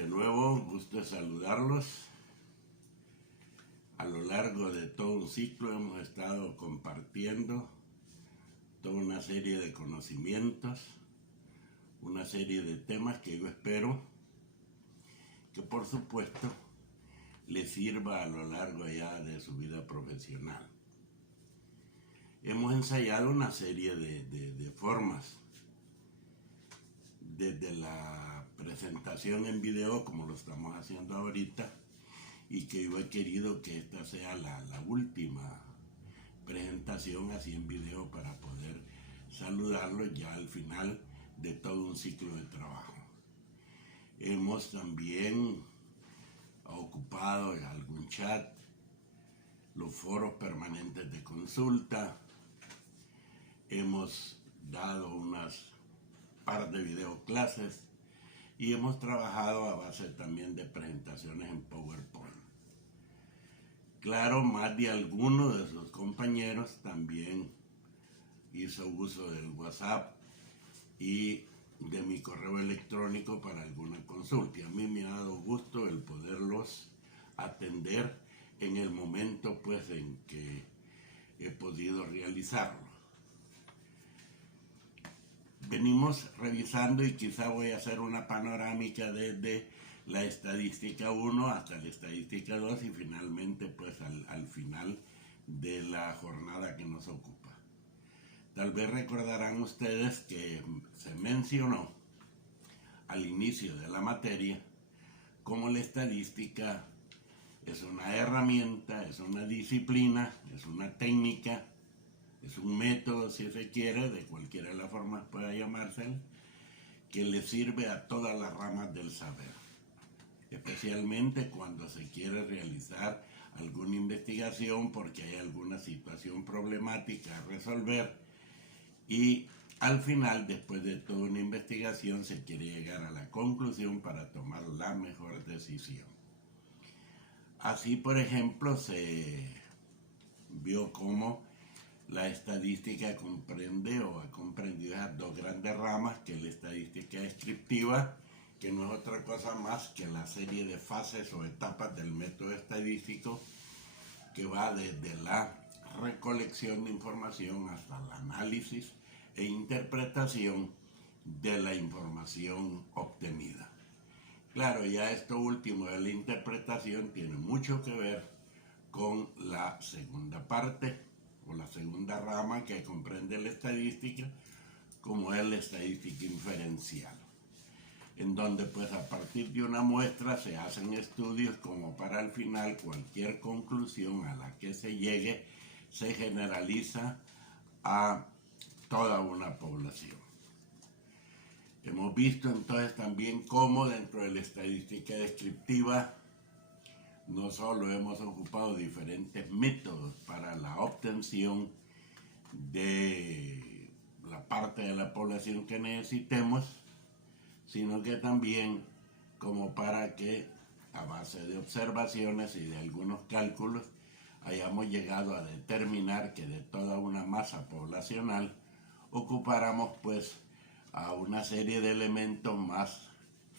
De nuevo, gusto de saludarlos. A lo largo de todo un ciclo hemos estado compartiendo toda una serie de conocimientos, una serie de temas que yo espero que por supuesto les sirva a lo largo ya de su vida profesional. Hemos ensayado una serie de formas, desde la presentación en video como lo estamos haciendo ahorita, y que yo he querido que esta sea la última presentación así en video para poder saludarlos ya al final de todo un ciclo de trabajo. Hemos también ocupado algún chat, los foros permanentes de consulta, hemos dado unas par de videoclases y hemos trabajado a base también de presentaciones en PowerPoint. Claro, más de alguno de sus compañeros también hizo uso del WhatsApp y de mi correo electrónico para alguna consulta. Y a mí me ha dado gusto el poderlos atender en el momento pues en que he podido realizarlo. Venimos revisando y quizá voy a hacer una panorámica desde la estadística 1 hasta la estadística 2 y finalmente pues al final de la jornada que nos ocupa. Tal vez recordarán ustedes que se mencionó al inicio de la materia cómo la estadística es una herramienta, es una disciplina, es una técnica, es un método, si se quiere, de cualquiera de las formas pueda llamárselo, que le sirve a todas las ramas del saber, especialmente cuando se quiere realizar alguna investigación porque hay alguna situación problemática a resolver y al final, después de toda una investigación, se quiere llegar a la conclusión para tomar la mejor decisión. Así, por ejemplo, se vio cómo la estadística comprende o ha comprendido esas dos grandes ramas, que es la estadística descriptiva, que no es otra cosa más que la serie de fases o etapas del método estadístico que va desde la recolección de información hasta el análisis e interpretación de la información obtenida. Claro, ya esto último de la interpretación tiene mucho que ver con la segunda parte o la segunda rama que comprende la estadística, como es la estadística inferencial, en donde pues a partir de una muestra se hacen estudios como para al final cualquier conclusión a la que se llegue se generaliza a toda una población. Hemos visto entonces también cómo dentro de la estadística descriptiva no solo hemos ocupado diferentes métodos para la obtención de la parte de la población que necesitemos, sino que también como para que a base de observaciones y de algunos cálculos hayamos llegado a determinar que de toda una masa poblacional ocupáramos pues a una serie de elementos más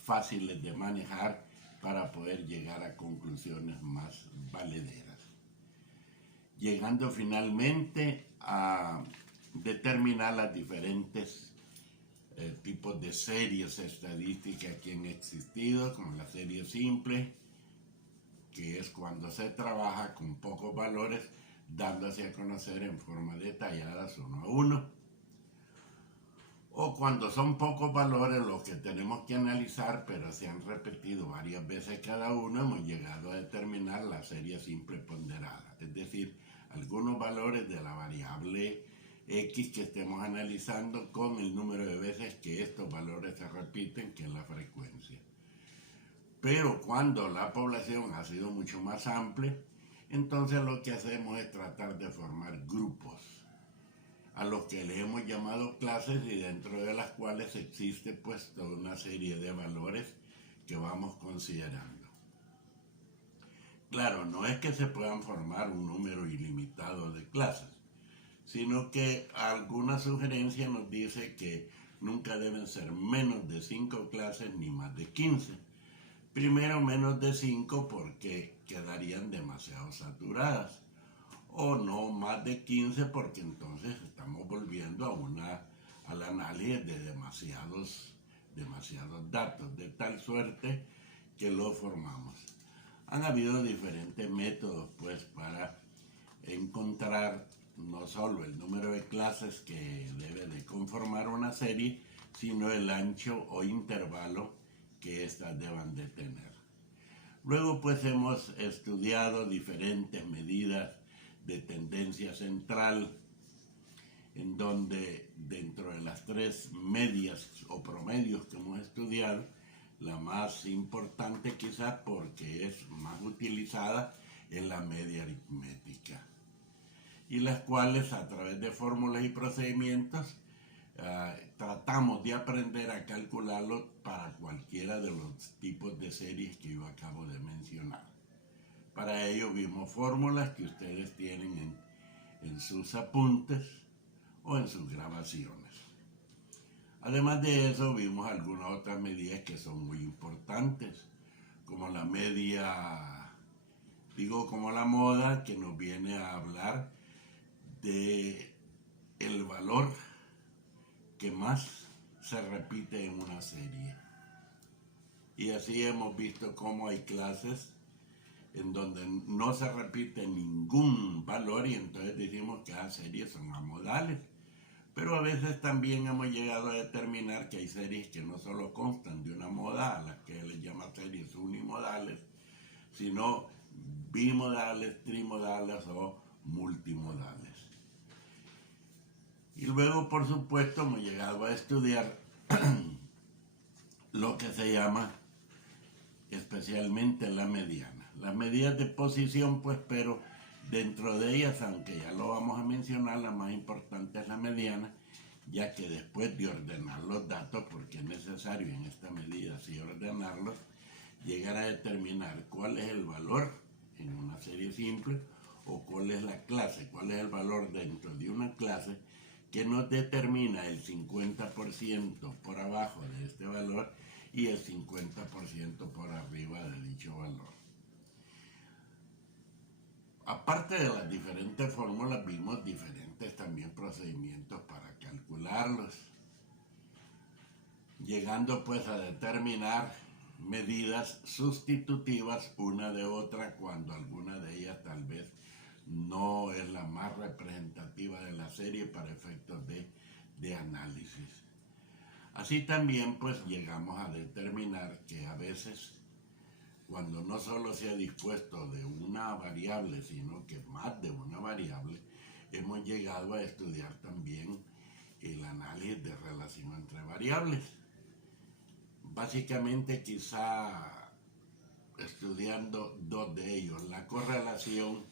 fáciles de manejar para poder llegar a conclusiones más valederas. Llegando finalmente a determinar las diferentes tipos de series estadísticas que han existido, como la serie simple, que es cuando se trabaja con pocos valores, dándose a conocer en forma detallada uno a uno. O cuando son pocos valores los que tenemos que analizar, pero se han repetido varias veces cada uno, hemos llegado a determinar la serie simple ponderada. Es decir, algunos valores de la variable X que estemos analizando con el número de veces que estos valores se repiten, que es la frecuencia. Pero cuando la población ha sido mucho más amplia, entonces lo que hacemos es tratar de formar grupos a los que le hemos llamado clases y dentro de las cuales existe pues toda una serie de valores que vamos considerando. Claro, no es que se puedan formar un número ilimitado de clases, sino que alguna sugerencia nos dice que nunca deben ser menos de 5 clases ni más de 15. Primero menos de 5 porque quedarían demasiado saturadas. O no más de 15 porque entonces estamos volviendo al análisis de demasiados datos, de tal suerte que lo formamos. Han habido diferentes métodos pues para encontrar no solo el número de clases que debe de conformar una serie, sino el ancho o intervalo que éstas deban de tener. Luego pues hemos estudiado diferentes medidas de tendencia central, en donde dentro de las tres medias o promedios que hemos estudiado, la más importante quizás porque es más utilizada es la media aritmética, y las cuales a través de fórmulas y procedimientos tratamos de aprender a calcularlo para cualquiera de los tipos de series que yo acabo de mencionar. Para ello vimos fórmulas que ustedes tienen en sus apuntes o en sus grabaciones. Además de eso, vimos algunas otras medidas que son muy importantes, como la media, como la moda, que nos viene a hablar de el valor que más se repite en una serie. Y así hemos visto cómo hay clases en donde no se repite ningún valor y entonces decimos que las series son amodales. Pero a veces también hemos llegado a determinar que hay series que no solo constan de una moda, a las que les llama series unimodales, sino bimodales, trimodales o multimodales. Y luego, por supuesto, hemos llegado a estudiar lo que se llama especialmente la mediana. Las medidas de posición, pues, pero dentro de ellas, aunque ya lo vamos a mencionar, la más importante es la mediana, ya que después de ordenar los datos, porque es necesario en esta medida, sí ordenarlos, llegar a determinar cuál es el valor en una serie simple o cuál es la clase, cuál es el valor dentro de una clase que nos determina el 50% por abajo de este valor y el 50% por arriba de dicho valor. Aparte de las diferentes fórmulas, vimos diferentes también procedimientos para calcularlos, llegando pues a determinar medidas sustitutivas una de otra cuando alguna de ellas tal vez no es la más representativa de la serie para efectos de análisis. Así también pues llegamos a determinar que a veces cuando no solo se ha dispuesto de una variable, sino que más de una variable, hemos llegado a estudiar también el análisis de relación entre variables. Básicamente quizá estudiando dos de ellos, la correlación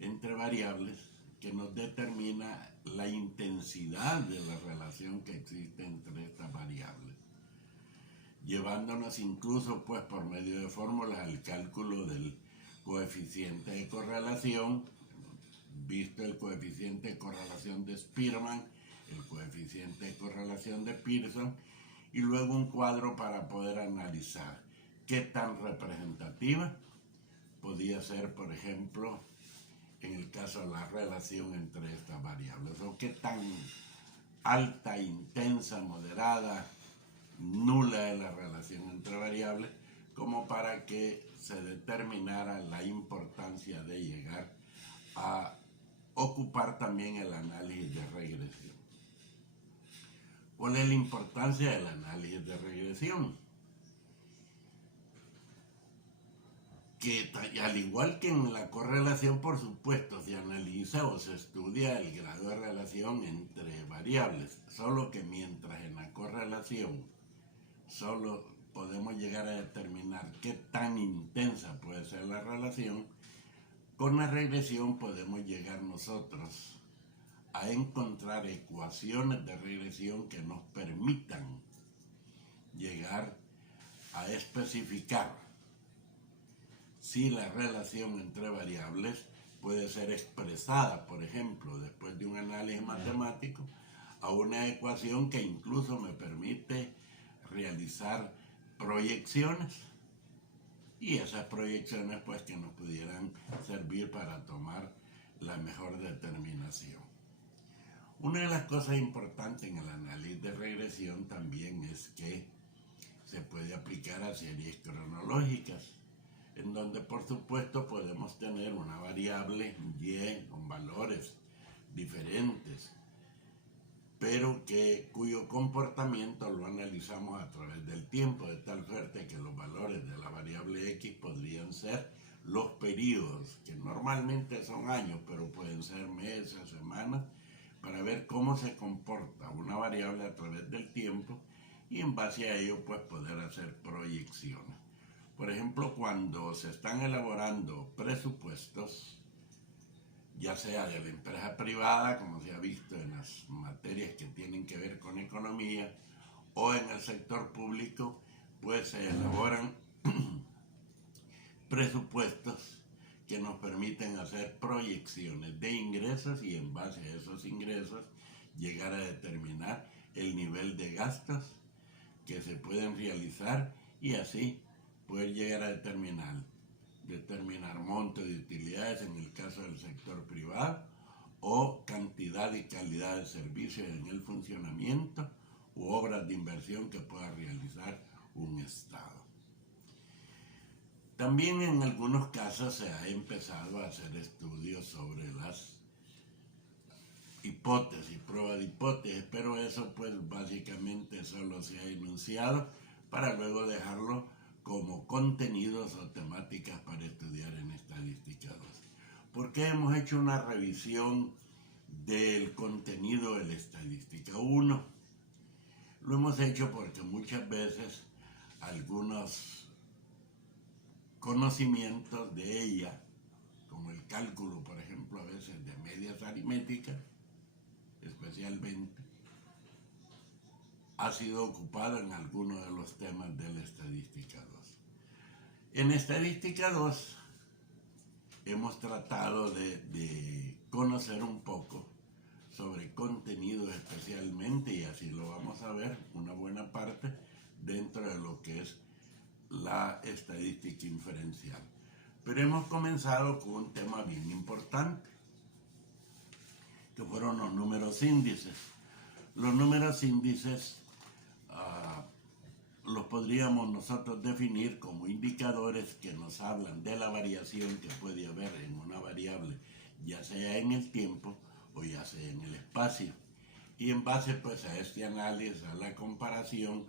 entre variables que nos determina la intensidad de la relación que existe entre estas variables, llevándonos incluso pues por medio de fórmulas al cálculo del coeficiente de correlación, visto el coeficiente de correlación de Spearman, el coeficiente de correlación de Pearson, y luego un cuadro para poder analizar qué tan representativa podía ser, por ejemplo, en el caso de la relación entre estas variables, o qué tan alta, intensa, moderada, nula es la relación entre variables, como para que se determinara la importancia de llegar a ocupar también el análisis de regresión. ¿Cuál es la importancia del análisis de regresión? Que al igual que en la correlación, por supuesto, se analiza o se estudia el grado de relación entre variables, solo que mientras en la correlación solo podemos llegar a determinar qué tan intensa puede ser la relación, con la regresión podemos llegar nosotros a encontrar ecuaciones de regresión que nos permitan llegar a especificar si la relación entre variables puede ser expresada, por ejemplo, después de un análisis matemático, a una ecuación que incluso me permite realizar proyecciones y esas proyecciones pues que nos pudieran servir para tomar la mejor determinación. Una de las cosas importantes en el análisis de regresión también es que se puede aplicar a series cronológicas, en donde por supuesto podemos tener una variable y con valores diferentes, pero cuyo comportamiento lo analizamos a través del tiempo, de tal suerte que los valores de la variable X podrían ser los periodos, que normalmente son años, pero pueden ser meses, semanas, para ver cómo se comporta una variable a través del tiempo y en base a ello pues poder hacer proyecciones. Por ejemplo, cuando se están elaborando presupuestos, ya sea de la empresa privada, como se ha visto en las materias que tienen que ver con economía, o en el sector público, pues se elaboran presupuestos que nos permiten hacer proyecciones de ingresos y en base a esos ingresos llegar a determinar el nivel de gastos que se pueden realizar y así poder llegar a determinar monto de utilidades en el caso del sector privado o cantidad y calidad de servicios en el funcionamiento u obras de inversión que pueda realizar un Estado. También en algunos casos se ha empezado a hacer estudios sobre las hipótesis, prueba de hipótesis, pero eso pues básicamente solo se ha enunciado para luego dejarlo como contenidos o temáticas para estudiar en Estadística 2. ¿Por qué hemos hecho una revisión del contenido de la Estadística 1? Lo hemos hecho porque muchas veces algunos conocimientos de ella, como el cálculo, por ejemplo, a veces de medias aritméticas, especialmente, ha sido ocupado en algunos de los temas de la Estadística 2. En Estadística 2 hemos tratado de conocer un poco sobre contenido especialmente, y así lo vamos a ver, una buena parte dentro de lo que es la estadística inferencial. Pero hemos comenzado con un tema bien importante, que fueron los números índices. Los números índices los podríamos nosotros definir como indicadores que nos hablan de la variación que puede haber en una variable, ya sea en el tiempo o ya sea en el espacio. Y en base pues a este análisis, a la comparación,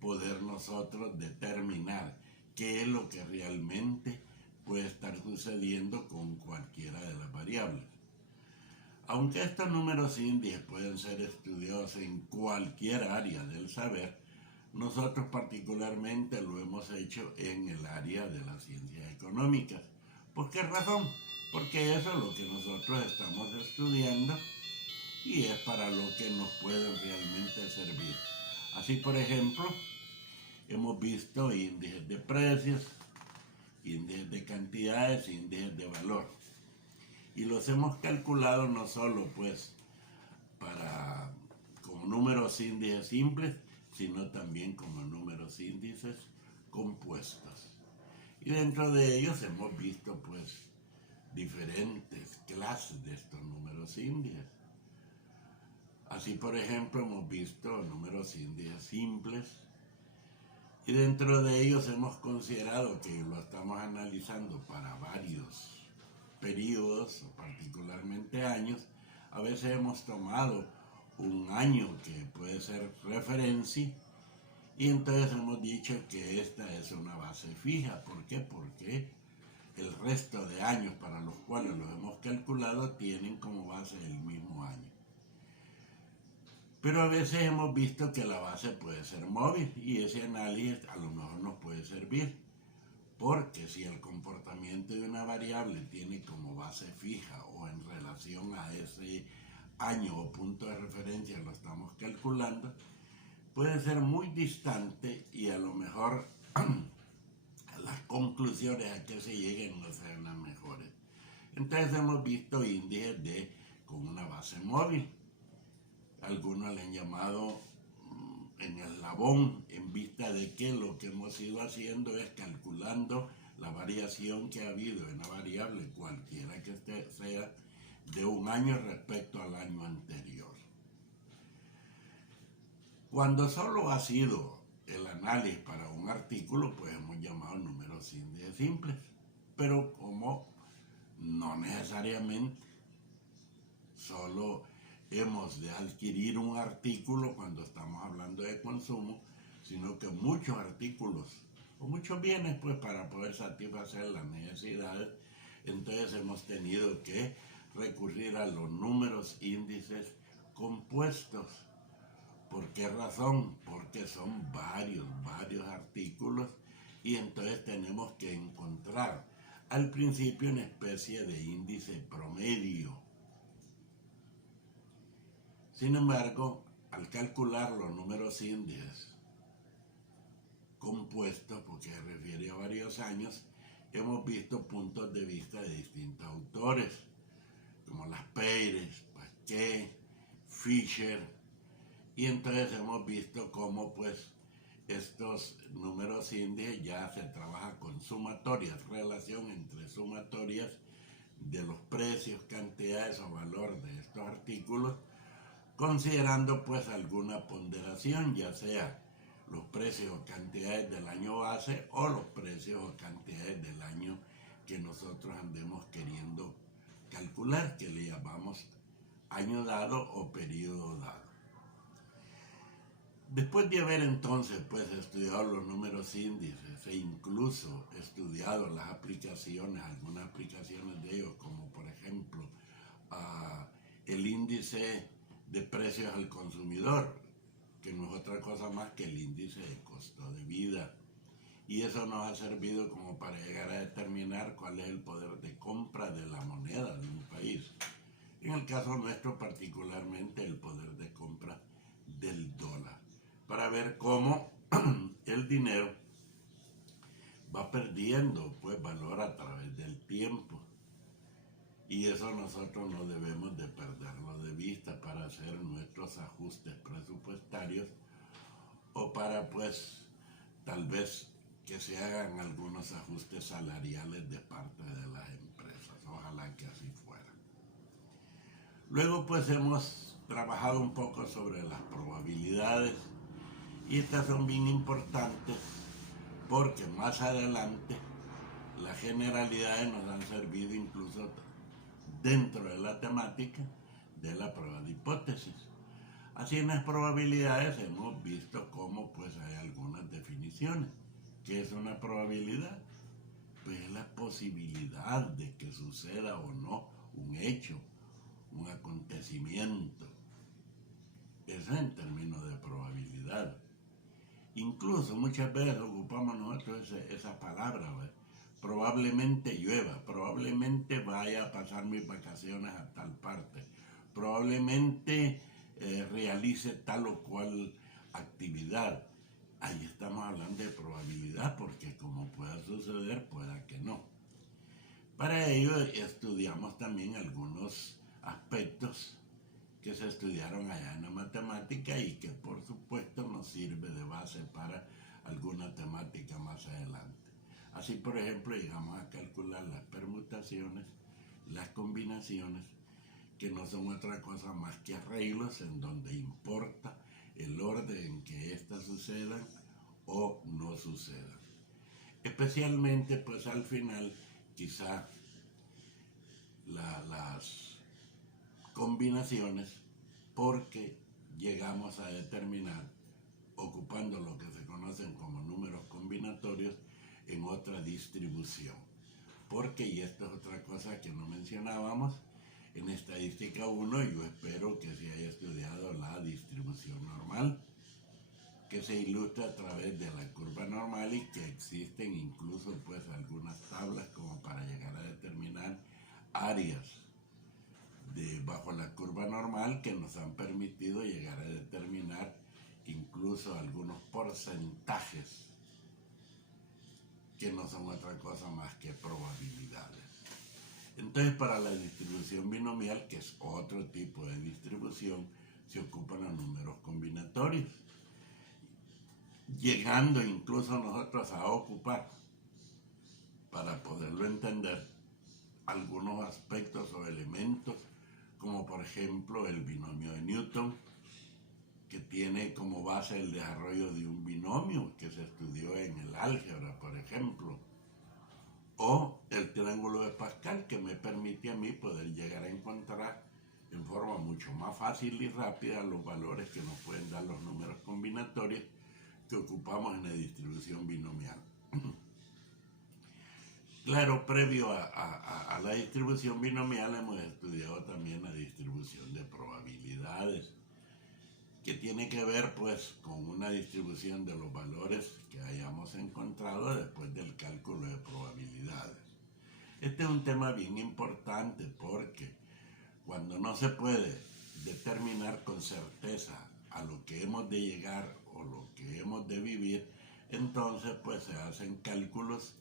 poder nosotros determinar qué es lo que realmente puede estar sucediendo con cualquiera de las variables. Aunque estos números índices pueden ser estudiados en cualquier área del saber, nosotros particularmente lo hemos hecho en el área de las ciencias económicas. ¿Por qué razón? Porque eso es lo que nosotros estamos estudiando y es para lo que nos pueden realmente servir. Así, por ejemplo, hemos visto índices de precios, índices de cantidades, índices de valor. Y los hemos calculado no solo pues como números índices simples, sino también como números índices compuestos. Y dentro de ellos hemos visto pues diferentes clases de estos números índices. Así, por ejemplo, hemos visto números índices simples y dentro de ellos hemos considerado que lo estamos analizando para varios periodos, o particularmente años. A veces hemos tomado un año que puede ser referencia y entonces hemos dicho que esta es una base fija. ¿Por qué? Porque el resto de años para los cuales los hemos calculado tienen como base el mismo año. Pero a veces hemos visto que la base puede ser móvil y ese análisis a lo mejor nos puede servir. Porque si el comportamiento de una variable tiene como base fija o en relación a ese año o punto de referencia lo estamos calculando, puede ser muy distante y a lo mejor las conclusiones a que se lleguen no sean las mejores. Entonces hemos visto índices con una base móvil. Algunos le han llamado en eslabón, en vista de que lo que hemos ido haciendo es calculando la variación que ha habido en la variable, cualquiera que sea, de un año respecto al año anterior. Cuando solo ha sido el análisis para un artículo, pues hemos llamado números índices simples. Pero como no necesariamente solo hemos de adquirir un artículo cuando estamos hablando de consumo, sino que muchos artículos o muchos bienes, pues para poder satisfacer las necesidades, entonces hemos tenido que recurrir a los números índices compuestos. ¿Por qué razón? Porque son varios artículos y entonces tenemos que encontrar al principio una especie de índice promedio. Sin embargo, al calcular los números índices compuestos, porque se refiere a varios años, hemos visto puntos de vista de distintos autores, como Las Peires, Pasquet, Fisher, y entonces hemos visto cómo pues estos números índices ya se trabaja con sumatorias, relación entre sumatorias de los precios, cantidades o valor de estos artículos, considerando pues alguna ponderación, ya sea los precios o cantidades del año base o los precios o cantidades del año que nosotros andemos queriendo calcular, que le llamamos año dado o periodo dado. Después de haber entonces pues estudiado los números índices e incluso estudiado las aplicaciones, algunas aplicaciones de ellos, como por ejemplo el índice de precios al consumidor, que no es otra cosa más que el índice de costo de vida. Y eso nos ha servido como para llegar a determinar cuál es el poder de compra de la moneda de un país. En el caso nuestro particularmente el poder de compra del dólar, para ver cómo el dinero va perdiendo pues valor a través del tiempo. Y eso nosotros no debemos de perderlo de vista para hacer nuestros ajustes presupuestarios o para pues tal vez que se hagan algunos ajustes salariales de parte de las empresas. Ojalá que así fuera. Luego pues hemos trabajado un poco sobre las probabilidades y estas son bien importantes porque más adelante las generalidades nos han servido incluso dentro de la temática de la prueba de hipótesis. Así en las probabilidades hemos visto cómo pues hay algunas definiciones. ¿Qué es una probabilidad? Pues es la posibilidad de que suceda o no un hecho, un acontecimiento. Eso en términos de probabilidad. Incluso muchas veces ocupamos nosotros esa palabra, ¿verdad? Probablemente llueva, probablemente vaya a pasar mis vacaciones a tal parte, probablemente realice tal o cual actividad. Ahí estamos hablando de probabilidad porque como pueda suceder, pueda que no. Para ello estudiamos también algunos aspectos que se estudiaron allá en la matemática y que por supuesto nos sirve de base para alguna temática más adelante. Así, por ejemplo, llegamos a calcular las permutaciones, las combinaciones, que no son otra cosa más que arreglos en donde importa el orden en que éstas sucedan o no sucedan. Especialmente, pues al final, quizá las combinaciones, porque llegamos a determinar, ocupando lo que se conocen como números combinatorios, en otra distribución. Porque, y esto es otra cosa que no mencionábamos, en estadística 1 yo espero que se haya estudiado la distribución normal, que se ilustra a través de la curva normal y que existen incluso pues algunas tablas como para llegar a determinar áreas bajo la curva normal que nos han permitido llegar a determinar incluso algunos porcentajes que no son otra cosa más que probabilidades. Entonces, para la distribución binomial, que es otro tipo de distribución, se ocupan los números combinatorios, llegando incluso nosotros a ocupar para poderlo entender algunos aspectos o elementos, como por ejemplo el binomio de Newton, que tiene como base el desarrollo de un binomio que se estudió en el álgebra, por ejemplo, o el triángulo de Pascal, que me permite a mí poder llegar a encontrar en forma mucho más fácil y rápida los valores que nos pueden dar los números combinatorios que ocupamos en la distribución binomial. Claro, previo a la distribución binomial hemos estudiado también la distribución de probabilidades, que tiene que ver pues con una distribución de los valores que hayamos encontrado después del cálculo de probabilidades. Este es un tema bien importante porque cuando no se puede determinar con certeza a lo que hemos de llegar o lo que hemos de vivir, entonces pues se hacen cálculos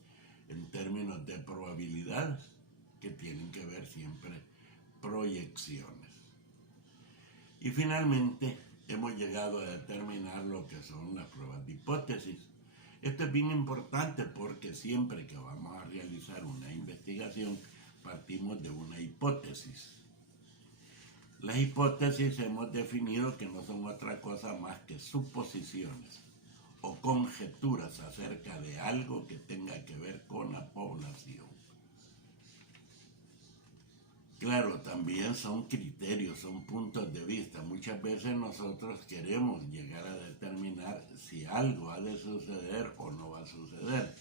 en términos de probabilidades que tienen que ver siempre proyecciones. Y finalmente hemos llegado a determinar lo que son las pruebas de hipótesis. Esto es bien importante porque siempre que vamos a realizar una investigación partimos de una hipótesis. Las hipótesis hemos definido que no son otra cosa más que suposiciones o conjeturas acerca de algo que tenga que ver con la población. Claro, también son criterios, son puntos de vista. Muchas veces nosotros queremos llegar a determinar si algo ha de suceder o no va a suceder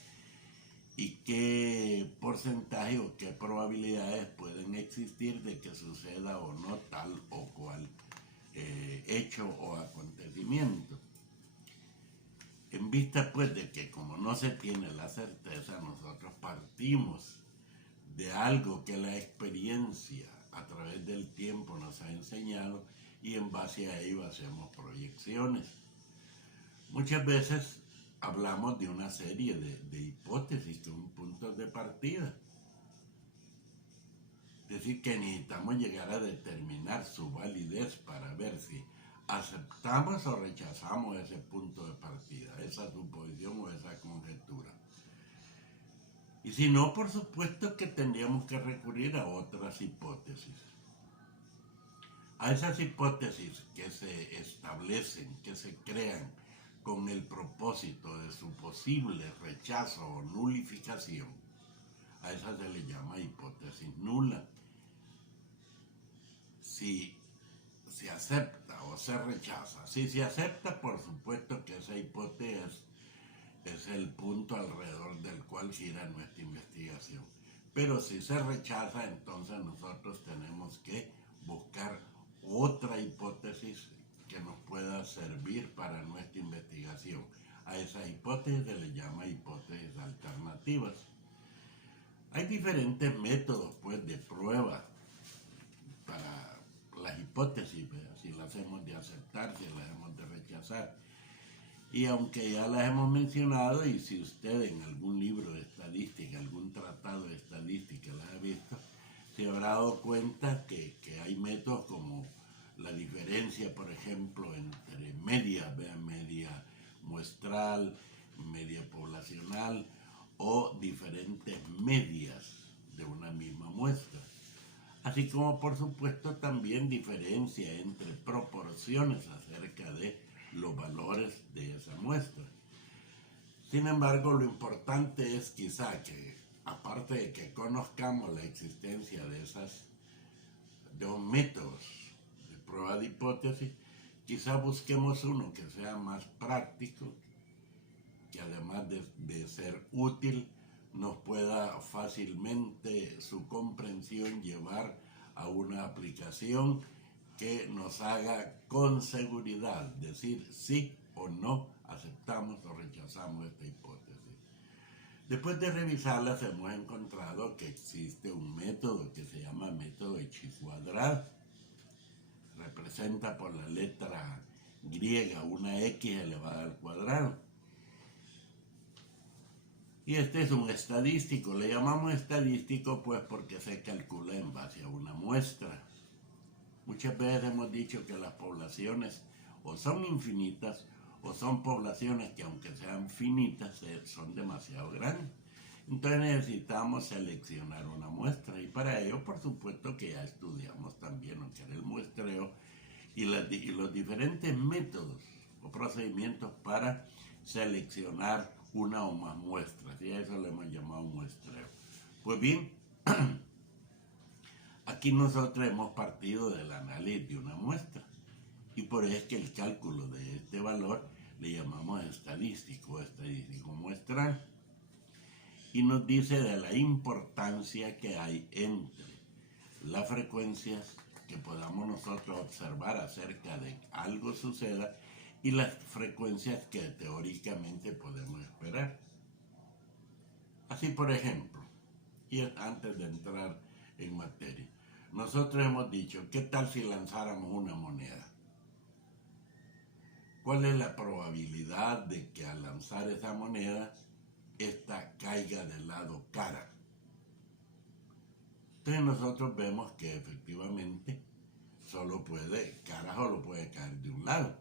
y qué porcentaje o qué probabilidades pueden existir de que suceda o no tal o cual hecho o acontecimiento. En vista pues de que como no se tiene la certeza, nosotros partimos de algo que la experiencia a través del tiempo nos ha enseñado y en base a ello hacemos proyecciones. Muchas veces hablamos de una serie de hipótesis que son puntos de partida. Es decir, que necesitamos llegar a determinar su validez para ver si aceptamos o rechazamos ese punto de partida, esa suposición o esa conjetura. Y si no, por supuesto que tendríamos que recurrir a otras hipótesis. A esas hipótesis que se establecen, que se crean con el propósito de su posible rechazo o nulificación, a esa se le llama hipótesis nula. Si se acepta o se rechaza. Si se acepta, por supuesto que esa hipótesis es el punto alrededor del cual gira nuestra investigación. Pero si se rechaza, entonces nosotros tenemos que buscar otra hipótesis que nos pueda servir para nuestra investigación. A esas hipótesis se les llama hipótesis alternativas. Hay diferentes métodos pues de prueba para las hipótesis, ¿verdad? Si las hemos de aceptar, si las hemos de rechazar. Y aunque ya las hemos mencionado, y si usted en algún libro de estadística, algún tratado de estadística las ha visto, se habrá dado cuenta que hay métodos como la diferencia, por ejemplo, entre media muestral, media poblacional o diferentes medias de una misma muestra. Así como, por supuesto, también diferencia entre proporciones acerca de los valores de esa muestra. Sin embargo, lo importante es quizá que, aparte de que conozcamos la existencia de esos métodos de prueba de hipótesis, quizá busquemos uno que sea más práctico, que además de ser útil, nos pueda fácilmente su comprensión llevar a una aplicación que nos haga con seguridad decir sí o no aceptamos o rechazamos esta hipótesis. Después de revisarlas hemos encontrado que existe un método que se llama método de chi cuadrado. Representa por la letra griega una x elevada al cuadrado. Y este es un estadístico. Le llamamos estadístico pues porque se calcula en base a una muestra. Muchas veces hemos dicho que las poblaciones o son infinitas o son poblaciones que aunque sean finitas son demasiado grandes. Entonces necesitamos seleccionar una muestra y para ello por supuesto que ya estudiamos también lo que era el muestreo y los diferentes métodos o procedimientos para seleccionar una o más muestras, y a eso le hemos llamado muestreo. Pues bien, aquí nosotros hemos partido del análisis de una muestra y por eso es que el cálculo de este valor le llamamos estadístico muestral, y nos dice de la importancia que hay entre las frecuencias que podamos nosotros observar acerca de que algo suceda y las frecuencias que teóricamente podemos esperar. Así, por ejemplo, y antes de entrar en materia, nosotros hemos dicho, ¿qué tal si lanzáramos una moneda? ¿Cuál es la probabilidad de que al lanzar esa moneda, esta caiga del lado cara? Entonces nosotros vemos que efectivamente solo puede caer de un lado,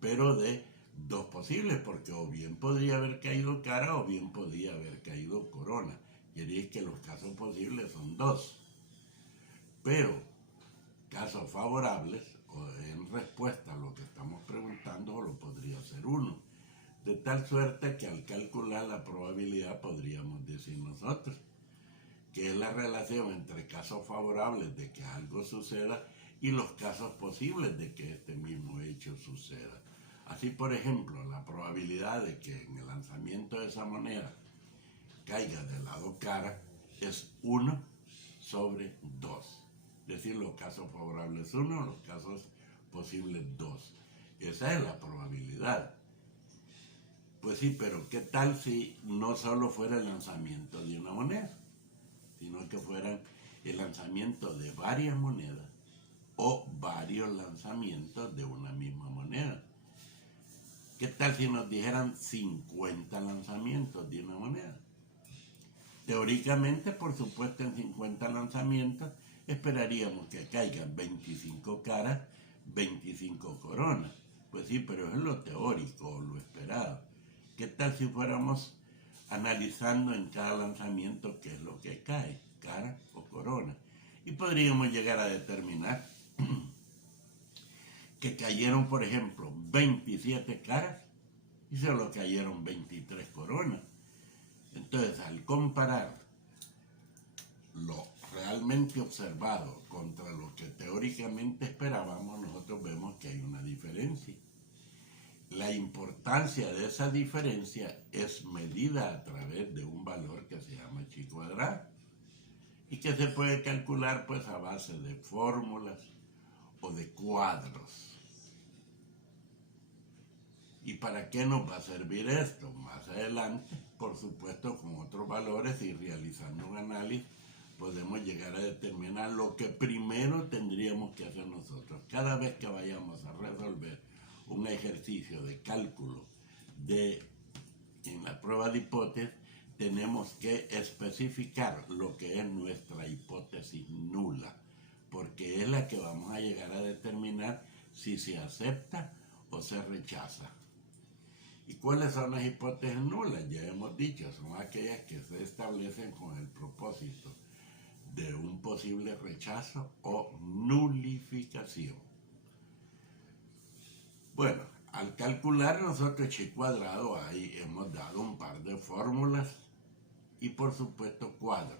pero de dos posibles, porque o bien podría haber caído cara o bien podría haber caído corona. Quiere decir que los casos posibles son dos. Pero casos favorables, o en respuesta a lo que estamos preguntando, solo podría ser uno. De tal suerte que al calcular la probabilidad podríamos decir nosotros que es la relación entre casos favorables de que algo suceda y los casos posibles de que este mismo hecho suceda. Así, por ejemplo, la probabilidad de que en el lanzamiento de esa moneda caiga del lado cara es 1 sobre 2. Es decir, los casos favorables 1, los casos posibles 2. Esa es la probabilidad. Pues sí, pero ¿qué tal si no solo fuera el lanzamiento de una moneda, sino que fueran el lanzamiento de varias monedas o varios lanzamientos de una misma moneda? ¿Qué tal si nos dijeran 50 lanzamientos de una moneda? Teóricamente, por supuesto, en 50 lanzamientos esperaríamos que caigan 25 caras, 25 coronas. Pues sí, pero es lo teórico, lo esperado. ¿Qué tal si fuéramos analizando en cada lanzamiento qué es lo que cae, cara o corona? Y podríamos llegar a determinar que cayeron, por ejemplo, 27 caras y solo cayeron 23 coronas. Entonces, al comparar lo realmente observado contra lo que teóricamente esperábamos, nosotros vemos que hay una diferencia. La importancia de esa diferencia es medida a través de un valor que se llama chi cuadrado y que se puede calcular pues a base de fórmulas o de cuadros. ¿Y para qué nos va a servir esto? Más adelante, por supuesto, con otros valores y realizando un análisis, podemos llegar a determinar lo que primero tendríamos que hacer nosotros. Cada vez que vayamos a resolver un ejercicio de cálculo en la prueba de hipótesis, tenemos que especificar lo que es nuestra hipótesis nula, porque es la que vamos a llegar a determinar si se acepta o se rechaza. ¿Y cuáles son las hipótesis nulas? Ya hemos dicho, son aquellas que se establecen con el propósito de un posible rechazo o nulificación. Bueno, al calcular nosotros chi cuadrado, ahí hemos dado un par de fórmulas y por supuesto cuadros.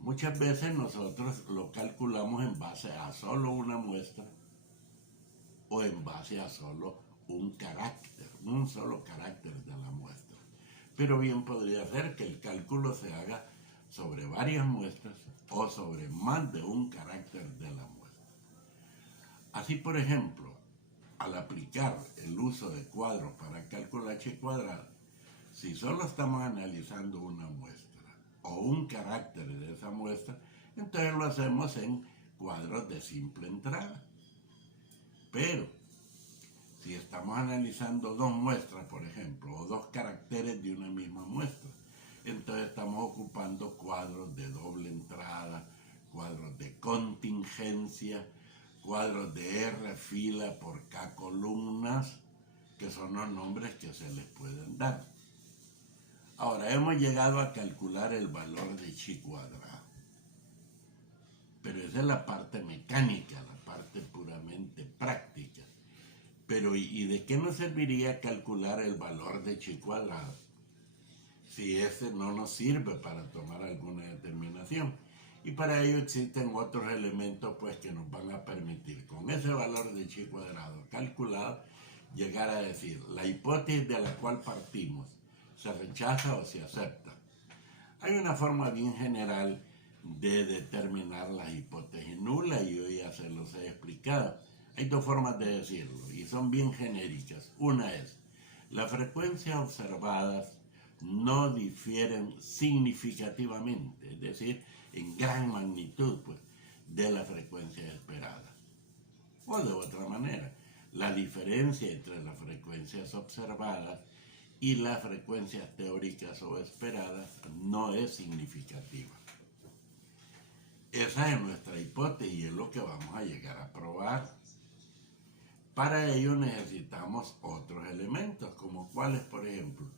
Muchas veces nosotros lo calculamos en base a solo una muestra o en base a solo un solo carácter de la muestra. Pero bien podría ser que el cálculo se haga sobre varias muestras o sobre más de un carácter de la muestra. Así, por ejemplo, al aplicar el uso de cuadros para calcular chi cuadrado, si solo estamos analizando una muestra o un carácter de esa muestra, entonces lo hacemos en cuadros de simple entrada. Pero si estamos analizando dos muestras, por ejemplo, o dos caracteres de una misma muestra, entonces estamos ocupando cuadros de doble entrada, cuadros de contingencia, cuadros de R fila por K columnas, que son los nombres que se les pueden dar. Ahora, hemos llegado a calcular el valor de chi cuadrado. Pero esa es la parte mecánica, la parte puramente práctica. Pero ¿y de qué nos serviría calcular el valor de chi cuadrado si ese no nos sirve para tomar alguna determinación? Y para ello existen otros elementos pues que nos van a permitir con ese valor de chi cuadrado calculado llegar a decir la hipótesis de la cual partimos se rechaza o se acepta. Hay una forma bien general de determinar las hipótesis nulas y yo ya se los he explicado. Hay dos formas de decirlo y son bien genéricas. Una es, las frecuencias observadas no difieren significativamente, es decir, en gran magnitud pues, de las frecuencias esperadas. O de otra manera, la diferencia entre las frecuencias observadas y las frecuencias teóricas o esperadas no es significativa. Esa es nuestra hipótesis y es lo que vamos a llegar a probar. Para ello necesitamos otros elementos, como cuáles, por ejemplo,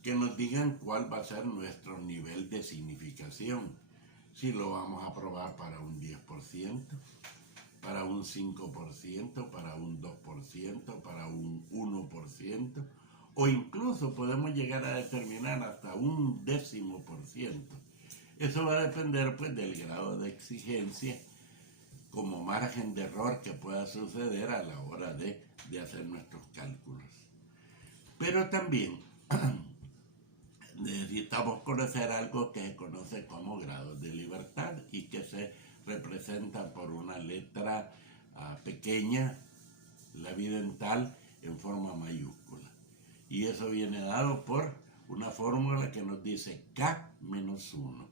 que nos digan cuál va a ser nuestro nivel de significación. Si lo vamos a probar para un 10%, para un 5%, para un 2%, para un 1%, o incluso podemos llegar a determinar hasta un 10%. Eso va a depender pues del grado de exigencia como margen de error que pueda suceder a la hora de hacer nuestros cálculos. Pero también necesitamos conocer algo que se conoce como grados de libertad y que se representa por una letra pequeña, la bidental, en forma mayúscula. Y eso viene dado por una fórmula que nos dice K menos 1,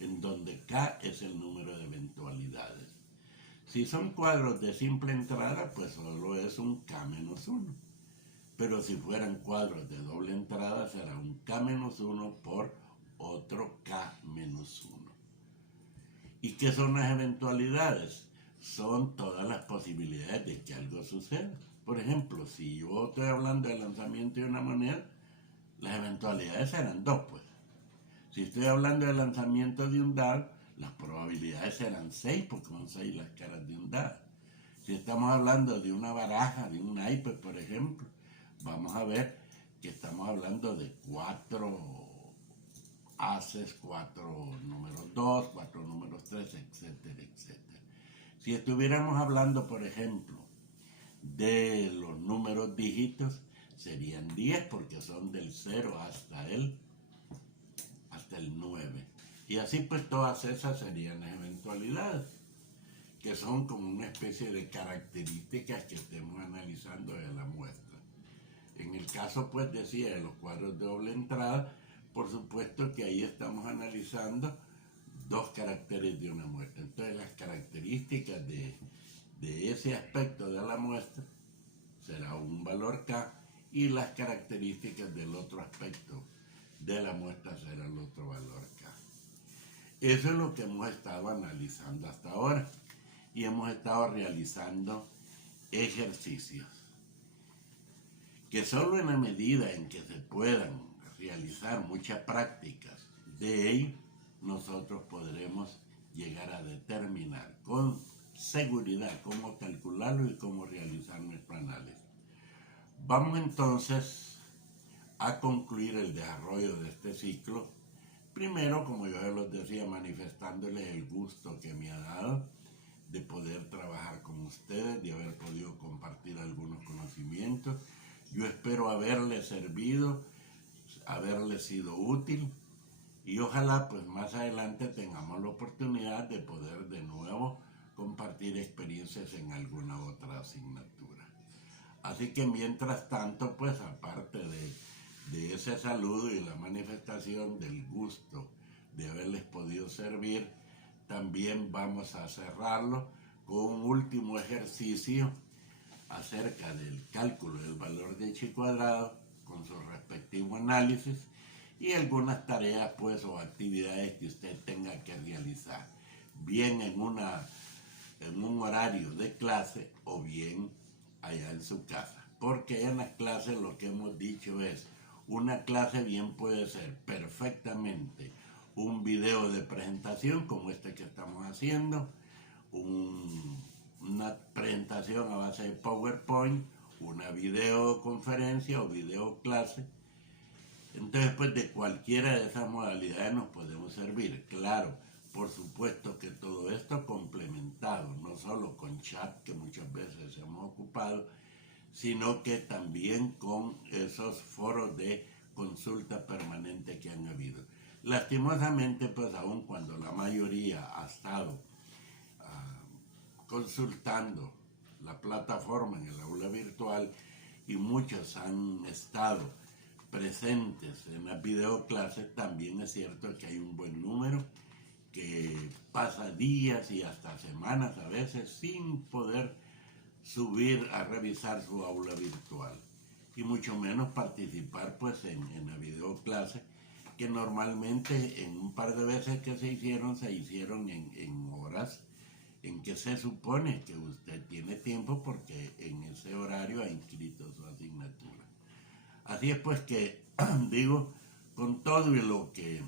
en donde K es el número de eventualidades. Si son cuadros de simple entrada, pues solo es un K menos 1. Pero si fueran cuadros de doble entrada, será un K menos 1 por otro K menos 1. ¿Y qué son las eventualidades? Son todas las posibilidades de que algo suceda. Por ejemplo, si yo estoy hablando del lanzamiento de una moneda, las eventualidades serán dos, pues. Si estoy hablando del lanzamiento de un dado, las probabilidades serán 6, porque son 6 las caras de un dado. Si estamos hablando de una baraja, de un naipe, por ejemplo, vamos a ver que estamos hablando de 4 haces, 4 números 2, 4 números 3, etcétera, etcétera. Si estuviéramos hablando, por ejemplo, de los números dígitos, serían 10 porque son del 0 hasta el 9. Y así pues todas esas serían las eventualidades, que son como una especie de características que estemos analizando de la muestra. En el caso pues decía de los cuadros de doble entrada, por supuesto que ahí estamos analizando dos caracteres de una muestra. Entonces las características de ese aspecto de la muestra será un valor K y las características del otro aspecto de la muestra será el otro valor K. Eso es lo que hemos estado analizando hasta ahora y hemos estado realizando ejercicios que solo en la medida en que se puedan realizar muchas prácticas de ello, nosotros podremos llegar a determinar con seguridad cómo calcularlo y cómo realizar nuestro análisis. Vamos entonces a concluir el desarrollo de este ciclo. Primero, como yo les decía, manifestándoles el gusto que me ha dado de poder trabajar con ustedes, de haber podido compartir algunos conocimientos. Yo espero haberles servido, haberles sido útil y ojalá pues más adelante tengamos la oportunidad de poder de nuevo compartir experiencias en alguna otra asignatura. Así que mientras tanto, pues aparte de ese saludo y la manifestación del gusto de haberles podido servir, también vamos a cerrarlo con un último ejercicio acerca del cálculo del valor de chi cuadrado con su respectivo análisis y algunas tareas pues o actividades que usted tenga que realizar, bien en un horario de clase o bien allá en su casa, porque en las clases lo que hemos dicho es Una clase bien puede ser perfectamente un video de presentación como este que estamos haciendo, una presentación a base de PowerPoint, una videoconferencia o videoclase. Entonces, pues de cualquiera de esas modalidades nos podemos servir. Claro, por supuesto que todo esto complementado, no solo con chat, que muchas veces hemos ocupado, sino que también con esos foros de consulta permanente que han habido. Lastimosamente, pues aun cuando la mayoría ha estado consultando la plataforma en el aula virtual y muchos han estado presentes en las videoclases, también es cierto que hay un buen número que pasa días y hasta semanas a veces sin poder subir a revisar su aula virtual y mucho menos participar pues en la videoclase, que normalmente en un par de veces que se hicieron en horas en que se supone que usted tiene tiempo porque en ese horario ha inscrito su asignatura. Así es pues que digo, con todo y lo que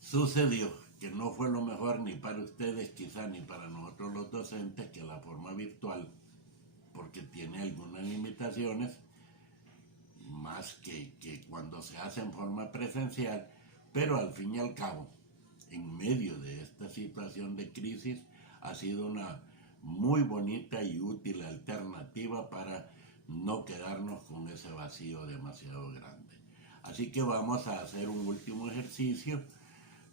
sucedió, que no fue lo mejor ni para ustedes quizá ni para nosotros los docentes, que la forma virtual, porque tiene algunas limitaciones, más que cuando se hace en forma presencial, pero al fin y al cabo, en medio de esta situación de crisis, ha sido una muy bonita y útil alternativa para no quedarnos con ese vacío demasiado grande. Así que vamos a hacer un último ejercicio.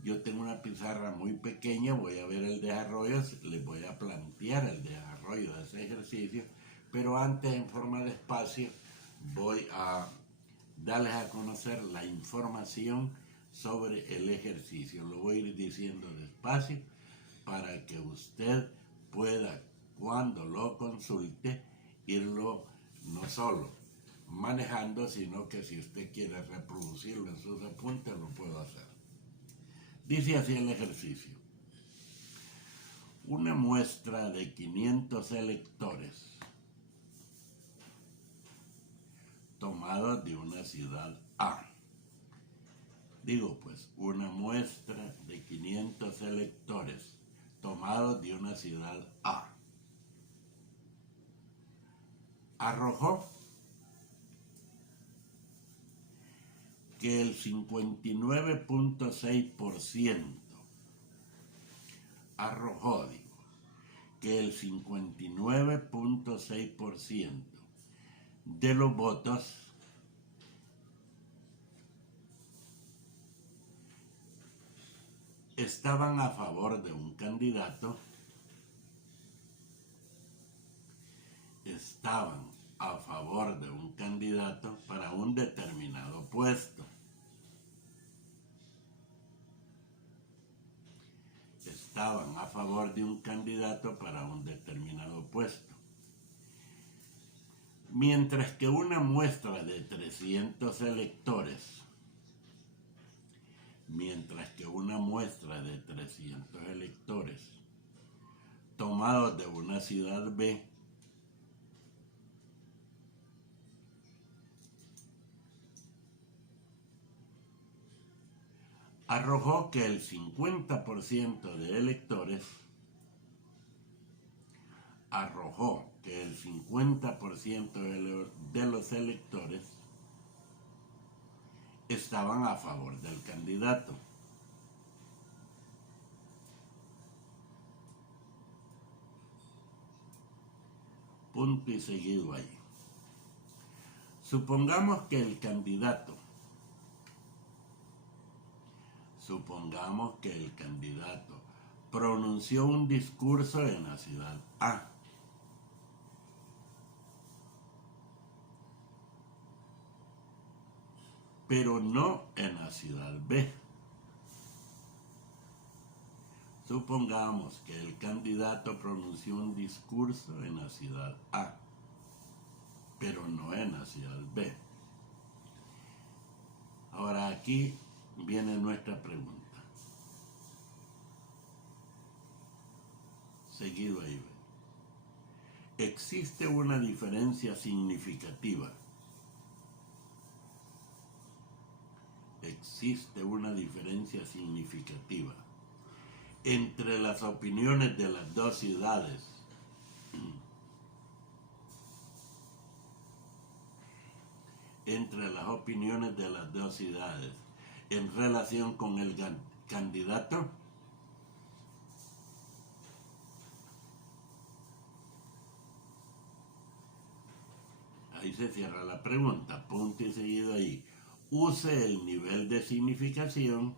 Yo tengo una pizarra muy pequeña, voy a ver el desarrollo, les voy a plantear el desarrollo de ese ejercicio, pero antes, en forma de espacio, voy a darles a conocer la información sobre el ejercicio. Lo voy a ir diciendo despacio para que usted pueda, cuando lo consulte, irlo no solo manejando, sino que si usted quiere reproducirlo en sus apuntes, lo puedo hacer. Dice así el ejercicio: una muestra de 500 electores tomados de una ciudad A. Digo pues, una muestra de 500 electores tomados de una ciudad A arrojó que el 59.6% arrojó, digo, que el 59.6% de los votos estaban a favor de un candidato, para un determinado puesto. Estaban a favor de un candidato para un determinado puesto. Mientras que una muestra de 300 electores, tomados de una ciudad B, arrojó que el 50% de electores de los electores estaban a favor del candidato. Punto y seguido ahí. Supongamos que el candidato pronunció un discurso en la ciudad A. Pero no en la ciudad B. Supongamos que el candidato pronunció un discurso en la ciudad A, pero no en la ciudad B. Ahora aquí viene nuestra pregunta. Seguido ahí. ¿Existe una diferencia significativa existe una diferencia significativa entre las opiniones de las dos ciudades en relación con el candidato? Ahí se cierra la pregunta, punto y seguido ahí. Use el nivel de significación.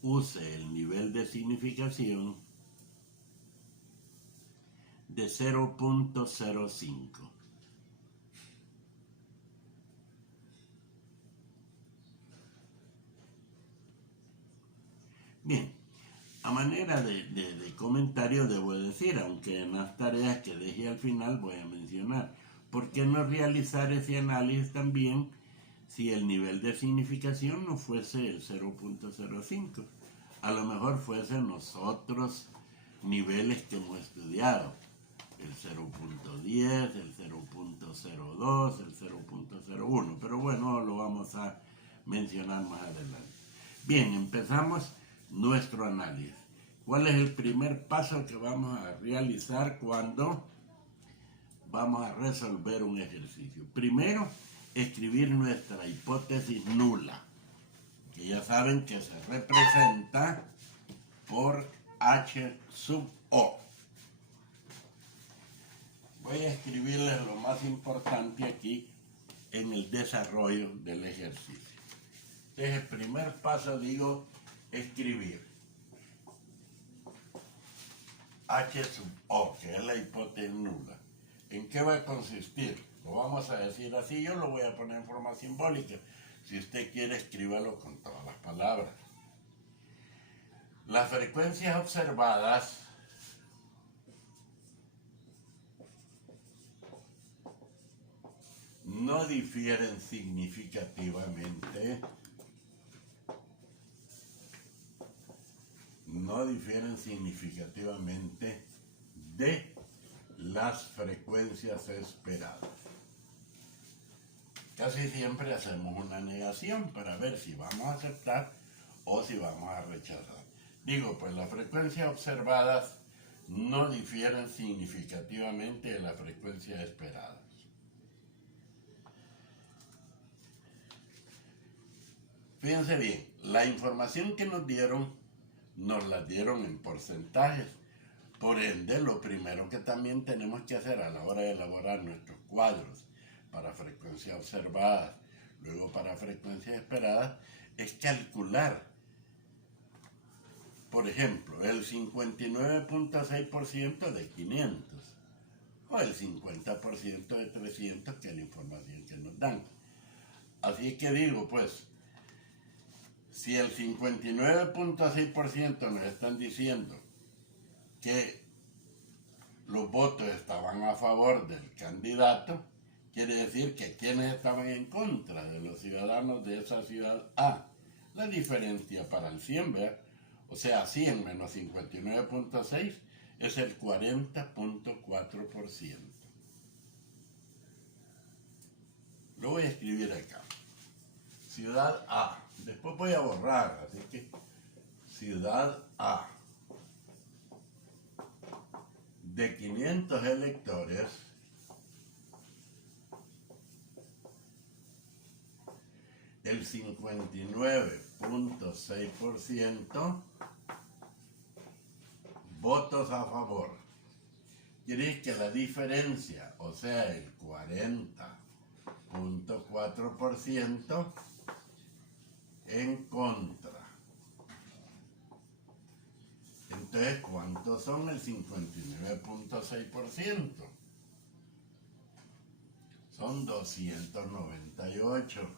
Use el nivel de significación de 0.05. Bien, a manera de comentario debo decir, aunque en las tareas que dejé al final voy a mencionar, ¿por qué no realizar ese análisis también si el nivel de significación no fuese el 0.05? A lo mejor fuesen los otros niveles que hemos estudiado, el 0.10, el 0.02, el 0.01, pero bueno, lo vamos a mencionar más adelante. Bien, empezamos nuestro análisis. ¿Cuál es el primer paso que vamos a realizar cuando vamos a resolver un ejercicio? Primero, escribir nuestra hipótesis nula, que ya saben que se representa por H sub O. Voy a escribirles lo más importante aquí en el desarrollo del ejercicio. Entonces, el primer paso, digo, escribir H sub O, que es la hipótesis nula. ¿En qué va a consistir? Lo vamos a decir así, yo lo voy a poner en forma simbólica. Si usted quiere, escríbalo con todas las palabras. Las frecuencias observadas no difieren significativamente de las frecuencias esperadas. Casi siempre hacemos una negación para ver si vamos a aceptar o si vamos a rechazar. Digo, pues las frecuencias observadas no difieren significativamente de las frecuencias esperadas. Fíjense bien, la información que nos la dieron en porcentajes. Por ende, lo primero que también tenemos que hacer a la hora de elaborar nuestros cuadros para frecuencias observadas, luego para frecuencias esperadas, es calcular, por ejemplo, el 59.6% de 500 o el 50% de 300, que es la información que nos dan. Así que digo, pues, si el 59.6% nos están diciendo que los votos estaban a favor del candidato, quiere decir que quienes estaban en contra de los ciudadanos de esa ciudad A. La diferencia para el 100, ¿verdad? O sea, 100 menos 59.6 es el 40.4%. Lo voy a escribir acá. Ciudad A. Después voy a borrar, así que ciudad A. De 500 electores, el 59.6% votos a favor. Quiere decir que la diferencia, o sea, el 40.4% en contra. Entonces, ¿cuántos son el 59.6%? Son 298.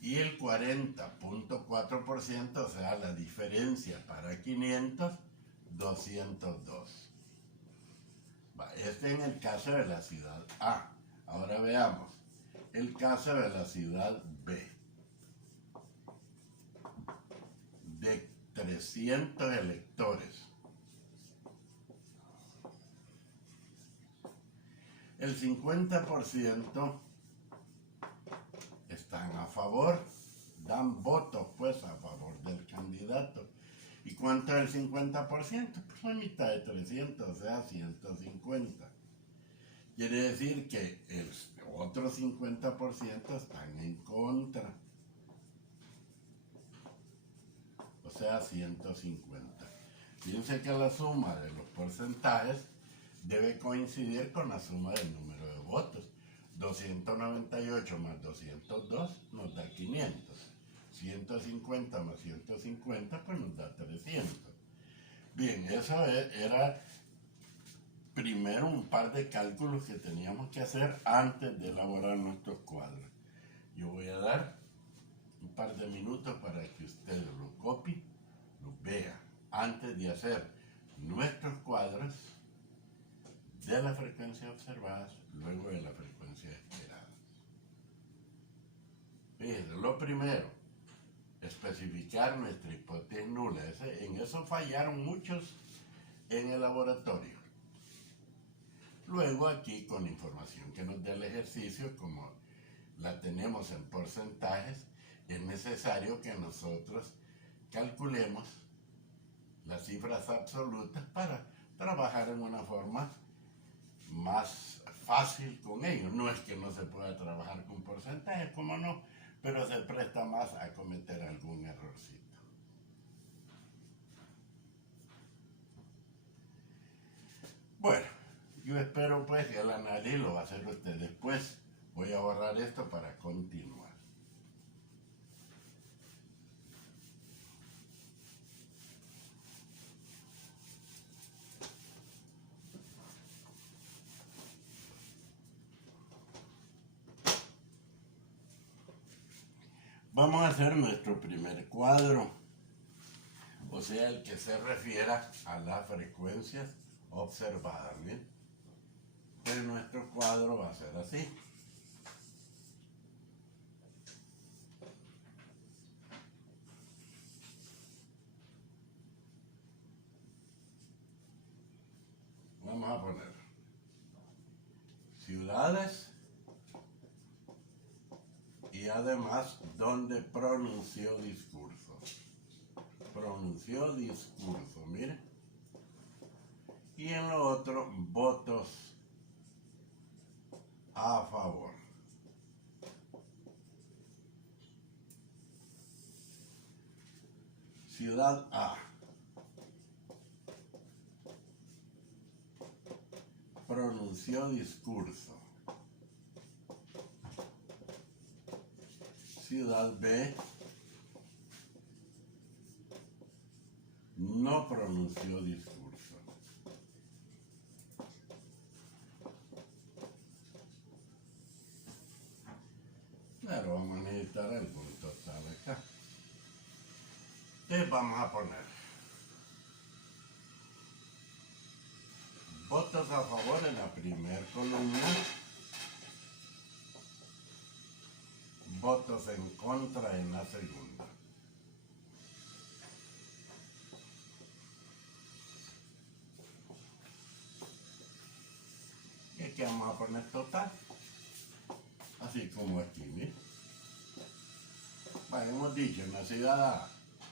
Y el 40.4%, o sea, la diferencia para 500, 202. Este en el caso de la ciudad A. Ahora veamos el caso de la ciudad B. De 300 electores, El 50% están a favor, dan votos pues a favor del candidato. ¿Y cuánto es el 50%? Pues la mitad de 300, o sea, 150. Quiere decir que el otro 50% están en contra. O sea, 150. Fíjense que la suma de los porcentajes debe coincidir con la suma del número de votos. 298 más 202 nos da 500. 150 más 150 pues nos da 300. Bien, eso era primero un par de cálculos que teníamos que hacer antes de elaborar nuestros cuadros. Yo voy a dar un par de minutos para que usted lo copie, lo vea, antes de hacer nuestros cuadros de las frecuencias observadas, luego de la frecuencia esperada. Fíjense, lo primero, especificar nuestra hipótesis nula. En eso fallaron muchos en el laboratorio. Luego aquí, con la información que nos da el ejercicio, como la tenemos en porcentajes, es necesario que nosotros calculemos las cifras absolutas para trabajar en una forma más fácil con ellos. No es que no se pueda trabajar con porcentajes, como no, pero se presta más a cometer algún errorcito. Bueno, yo espero pues que el análisis lo va a hacer usted después. Voy a borrar esto para continuar. Vamos a hacer nuestro primer cuadro, o sea, el que se refiera a las frecuencias observadas, ¿bien? Pues nuestro cuadro va a ser así. Vamos a poner ciudades y además donde pronunció discurso. Pronunció discurso, mire. Y en lo otro, votos a favor. Ciudad A. Pronunció discurso. Ciudad B. No pronunció discurso. Claro, vamos a necesitar algún total acá. Entonces vamos a poner votos a favor en la primera columna, votos en contra en la segunda. Y aquí vamos a poner total, así como aquí, ¿sí? Bueno, hemos dicho, en la ciudad A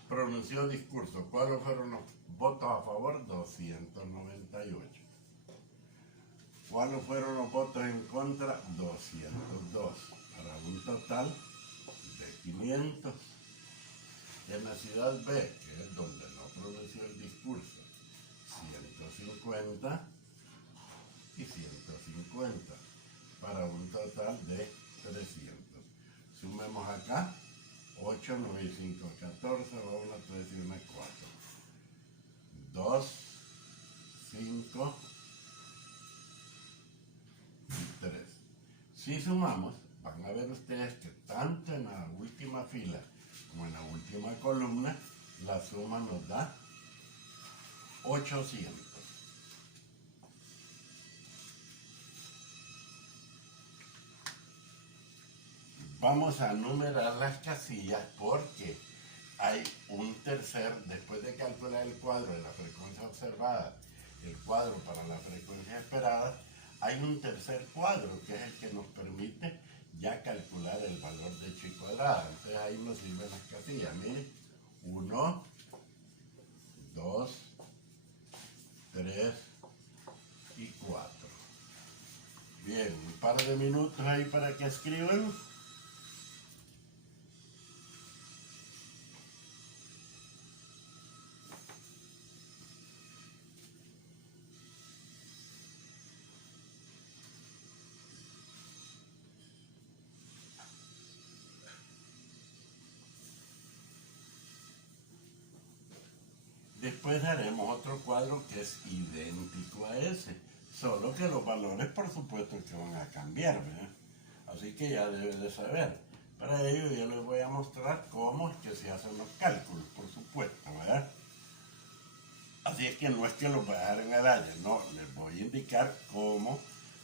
pronunció discurso. ¿Cuáles fueron los votos a favor? 298. ¿Cuáles fueron los votos en contra? 202. Para un total de 500. En la ciudad B, que es donde no pronunció el discurso, 150 y 150. Para un total de 300. Sumemos acá. 8, 9 y 5, 14, 1, 3 y 1, 4. 2, 5 y 3. Si sumamos, van a ver ustedes que tanto en la última fila como en la última columna, la suma nos da 800. Vamos a numerar las casillas porque hay un tercer, después de calcular el cuadro de la frecuencia observada, el cuadro para la frecuencia esperada, hay un tercer cuadro que es el que nos permite ya calcular el valor de chi cuadrada. Entonces ahí nos sirven las casillas. Miren, 1, 2, 3 y 4. Bien, un par de minutos ahí para que escriban. Después haremos otro cuadro que es idéntico a ese, solo que los valores por supuesto que van a cambiar, ¿verdad? Así que ya deben de saber. Para ello yo les voy a mostrar cómo es que se hacen los cálculos, por supuesto, ¿verdad? Así es que no es que los voy a dejar en el aire, no, les voy a indicar cómo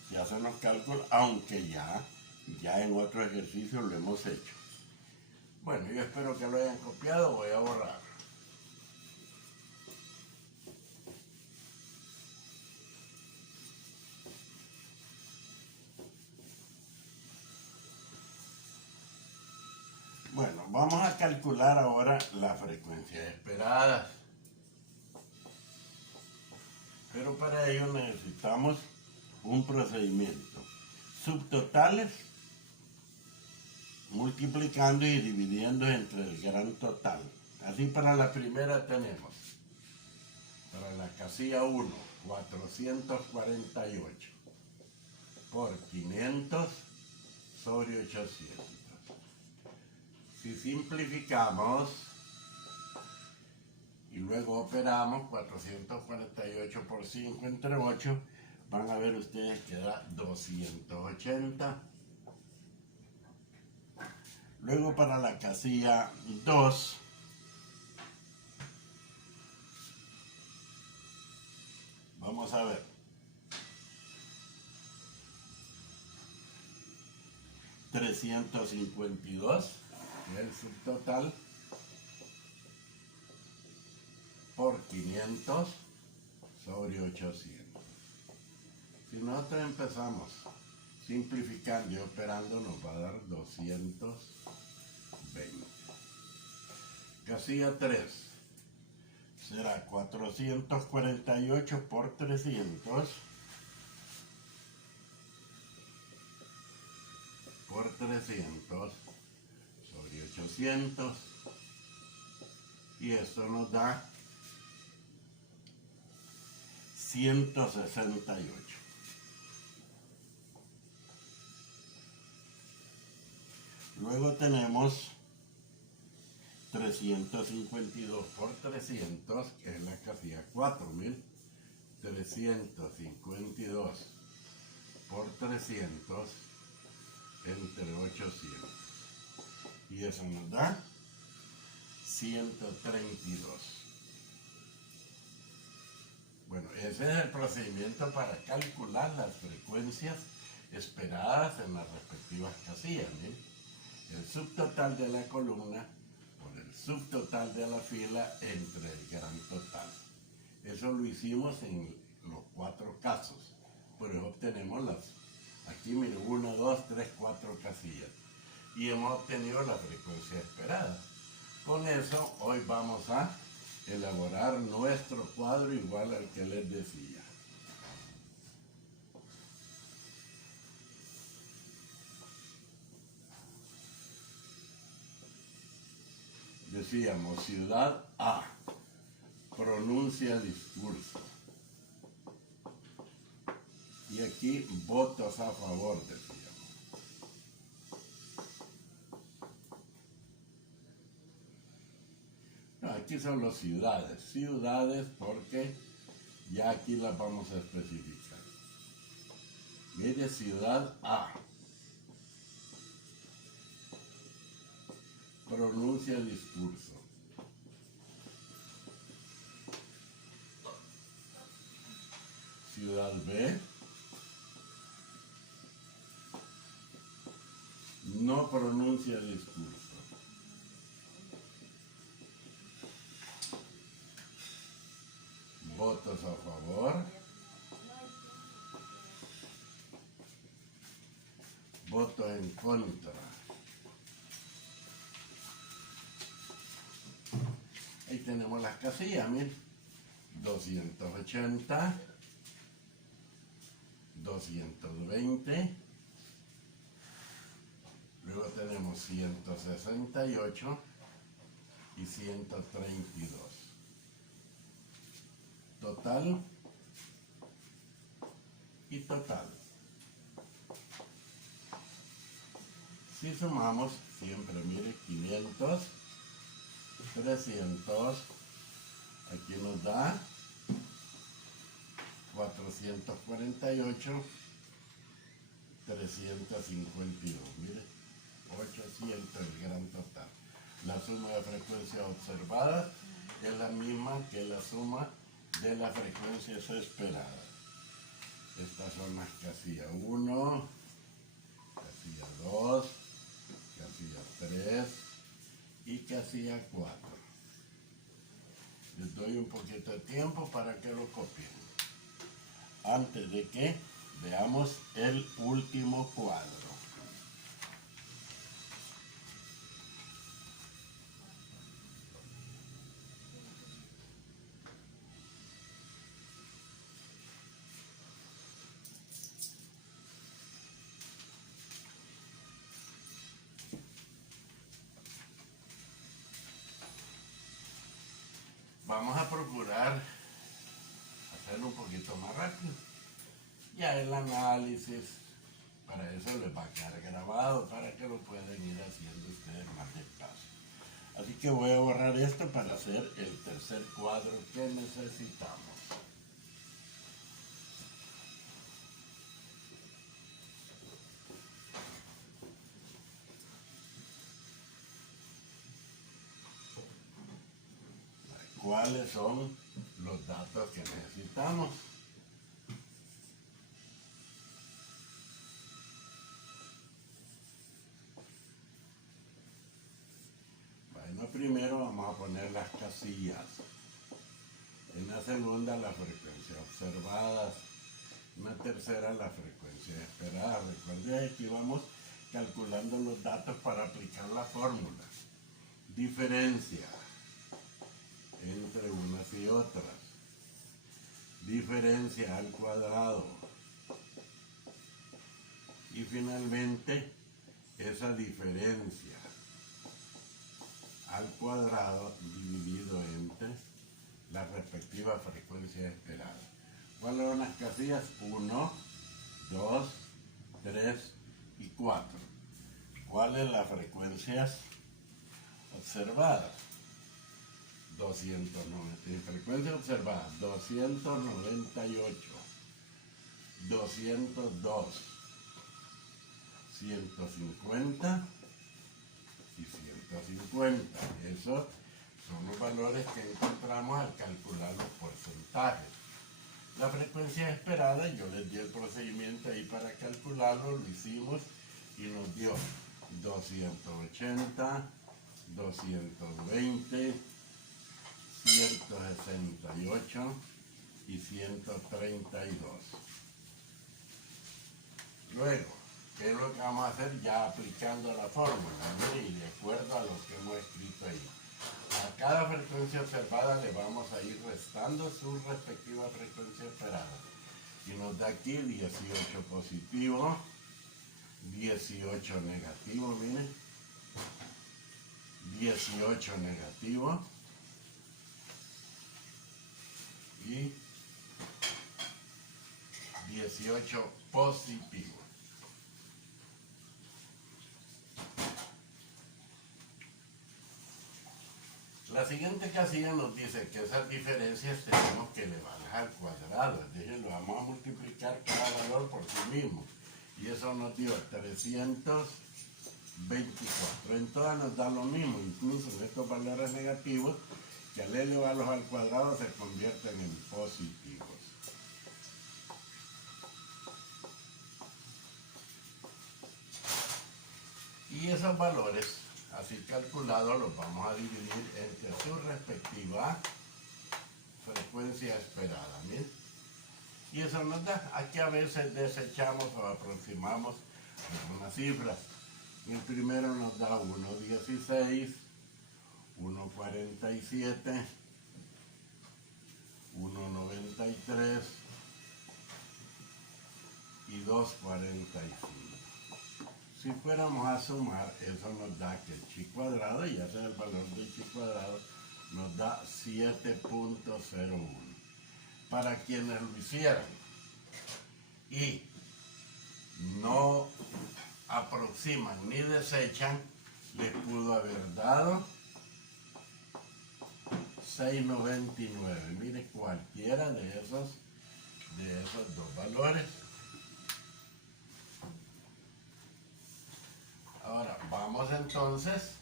se hacen los cálculos, aunque ya en otro ejercicio lo hemos hecho. Bueno, yo espero que lo hayan copiado, voy a borrar. Bueno, vamos a calcular ahora la frecuencia esperada. Pero para ello necesitamos un procedimiento. Subtotales multiplicando y dividiendo entre el gran total. Así para la primera tenemos, para la casilla 1, 448 por 500 sobre 800. Si simplificamos y luego operamos 448 por 5 entre 8, van a ver ustedes que da 280. Luego para la casilla 2, vamos a ver. 352, que es el subtotal, por 500 sobre 800. Si nosotros empezamos simplificando y operando, nos va a dar 220. Casilla 3 será 448 por 300 por 300 sobre 800, y esto nos da 168. Luego tenemos 352 por 300, que es la casilla 4000. 352 por 300 entre 800. Y eso nos da 132. Bueno, ese es el procedimiento para calcular las frecuencias esperadas en las respectivas casillas. ¿Bien? El subtotal de la columna por el subtotal de la fila entre el gran total. Eso lo hicimos en los 4 casos. Por eso obtenemos aquí miren, 1, 2, 3, 4 casillas. Y hemos obtenido la frecuencia esperada. Con eso, hoy vamos a elaborar nuestro cuadro igual al que les decía. Decíamos, ciudad A, pronuncia discurso. Y aquí votos a favor, decíamos. No, aquí son las ciudades. Ciudades porque ya aquí las vamos a especificar. Mire, ciudad A. Pronuncia discurso. Ciudad B. No pronuncia discurso. Votos a favor. Voto en contra. Ahí tenemos las casillas, miren. 280, 220, luego tenemos 168 y 132. Total y total. Si sumamos, siempre mire, 500, 300, aquí nos da 448, 352, mire, 800 el gran total. La suma de frecuencias observadas es la misma que la suma de las frecuencias esperadas. Estas son las casillas 1, casilla 2, casilla 3 y casilla 4. Les doy un poquito de tiempo para que lo copien. Antes de que veamos el último cuadro. Vamos a procurar hacerlo un poquito más rápido. Ya el análisis, para eso les va a quedar grabado, para que lo puedan ir haciendo ustedes más despacio. Así que voy a borrar esto para hacer el tercer cuadro que necesitamos. ¿Cuáles son los datos que necesitamos? Bueno, primero vamos a poner las casillas. En la segunda, las frecuencias observadas. En la tercera, la frecuencia esperada. Recuerden, aquí vamos calculando los datos para aplicar la fórmula. Diferencia entre unas y otras. Diferencia al cuadrado. Y finalmente, esa diferencia al cuadrado dividido entre las respectivas frecuencias esperadas. ¿Cuáles son las casillas? 1, 2, 3 y 4. ¿Cuáles las frecuencias observadas? 290. Frecuencia observada, 298, 202, 150 y 150. Esos son los valores que encontramos al calcular los porcentajes. La frecuencia esperada, yo les di el procedimiento ahí para calcularlo, lo hicimos y nos dio 280, 220, 168 y 132. Luego, ¿qué es lo que vamos a hacer? Ya aplicando la fórmula, ¿no? Y de acuerdo a lo que hemos escrito ahí. A cada frecuencia observada le vamos a ir restando su respectiva frecuencia esperada. Y nos da aquí 18 positivo, 18 negativo, miren. 18 negativo. Y 18 positivo. La siguiente casilla nos dice que esas diferencias tenemos que elevarlas al cuadrado, es decir, lo vamos a multiplicar cada valor por sí mismo. Y eso nos dio 324. En todas nos da lo mismo, incluso en estos valores negativos, que al elevarlos al cuadrado se convierten en positivos. Y esos valores, así calculados, los vamos a dividir entre su respectiva frecuencia esperada. ¿Bien? Y eso nos da, aquí a veces desechamos o aproximamos algunas cifras. El primero nos da 1.16, 1.47, 1.93 y 2.45. Si fuéramos a sumar, eso nos da que el chi cuadrado, ya sea el valor del chi cuadrado, nos da 7.01. Para quienes lo hicieran y no aproximan ni desechan, les pudo haber dado 6.99. Mire, cualquiera de esos dos valores. Ahora, vamos entonces.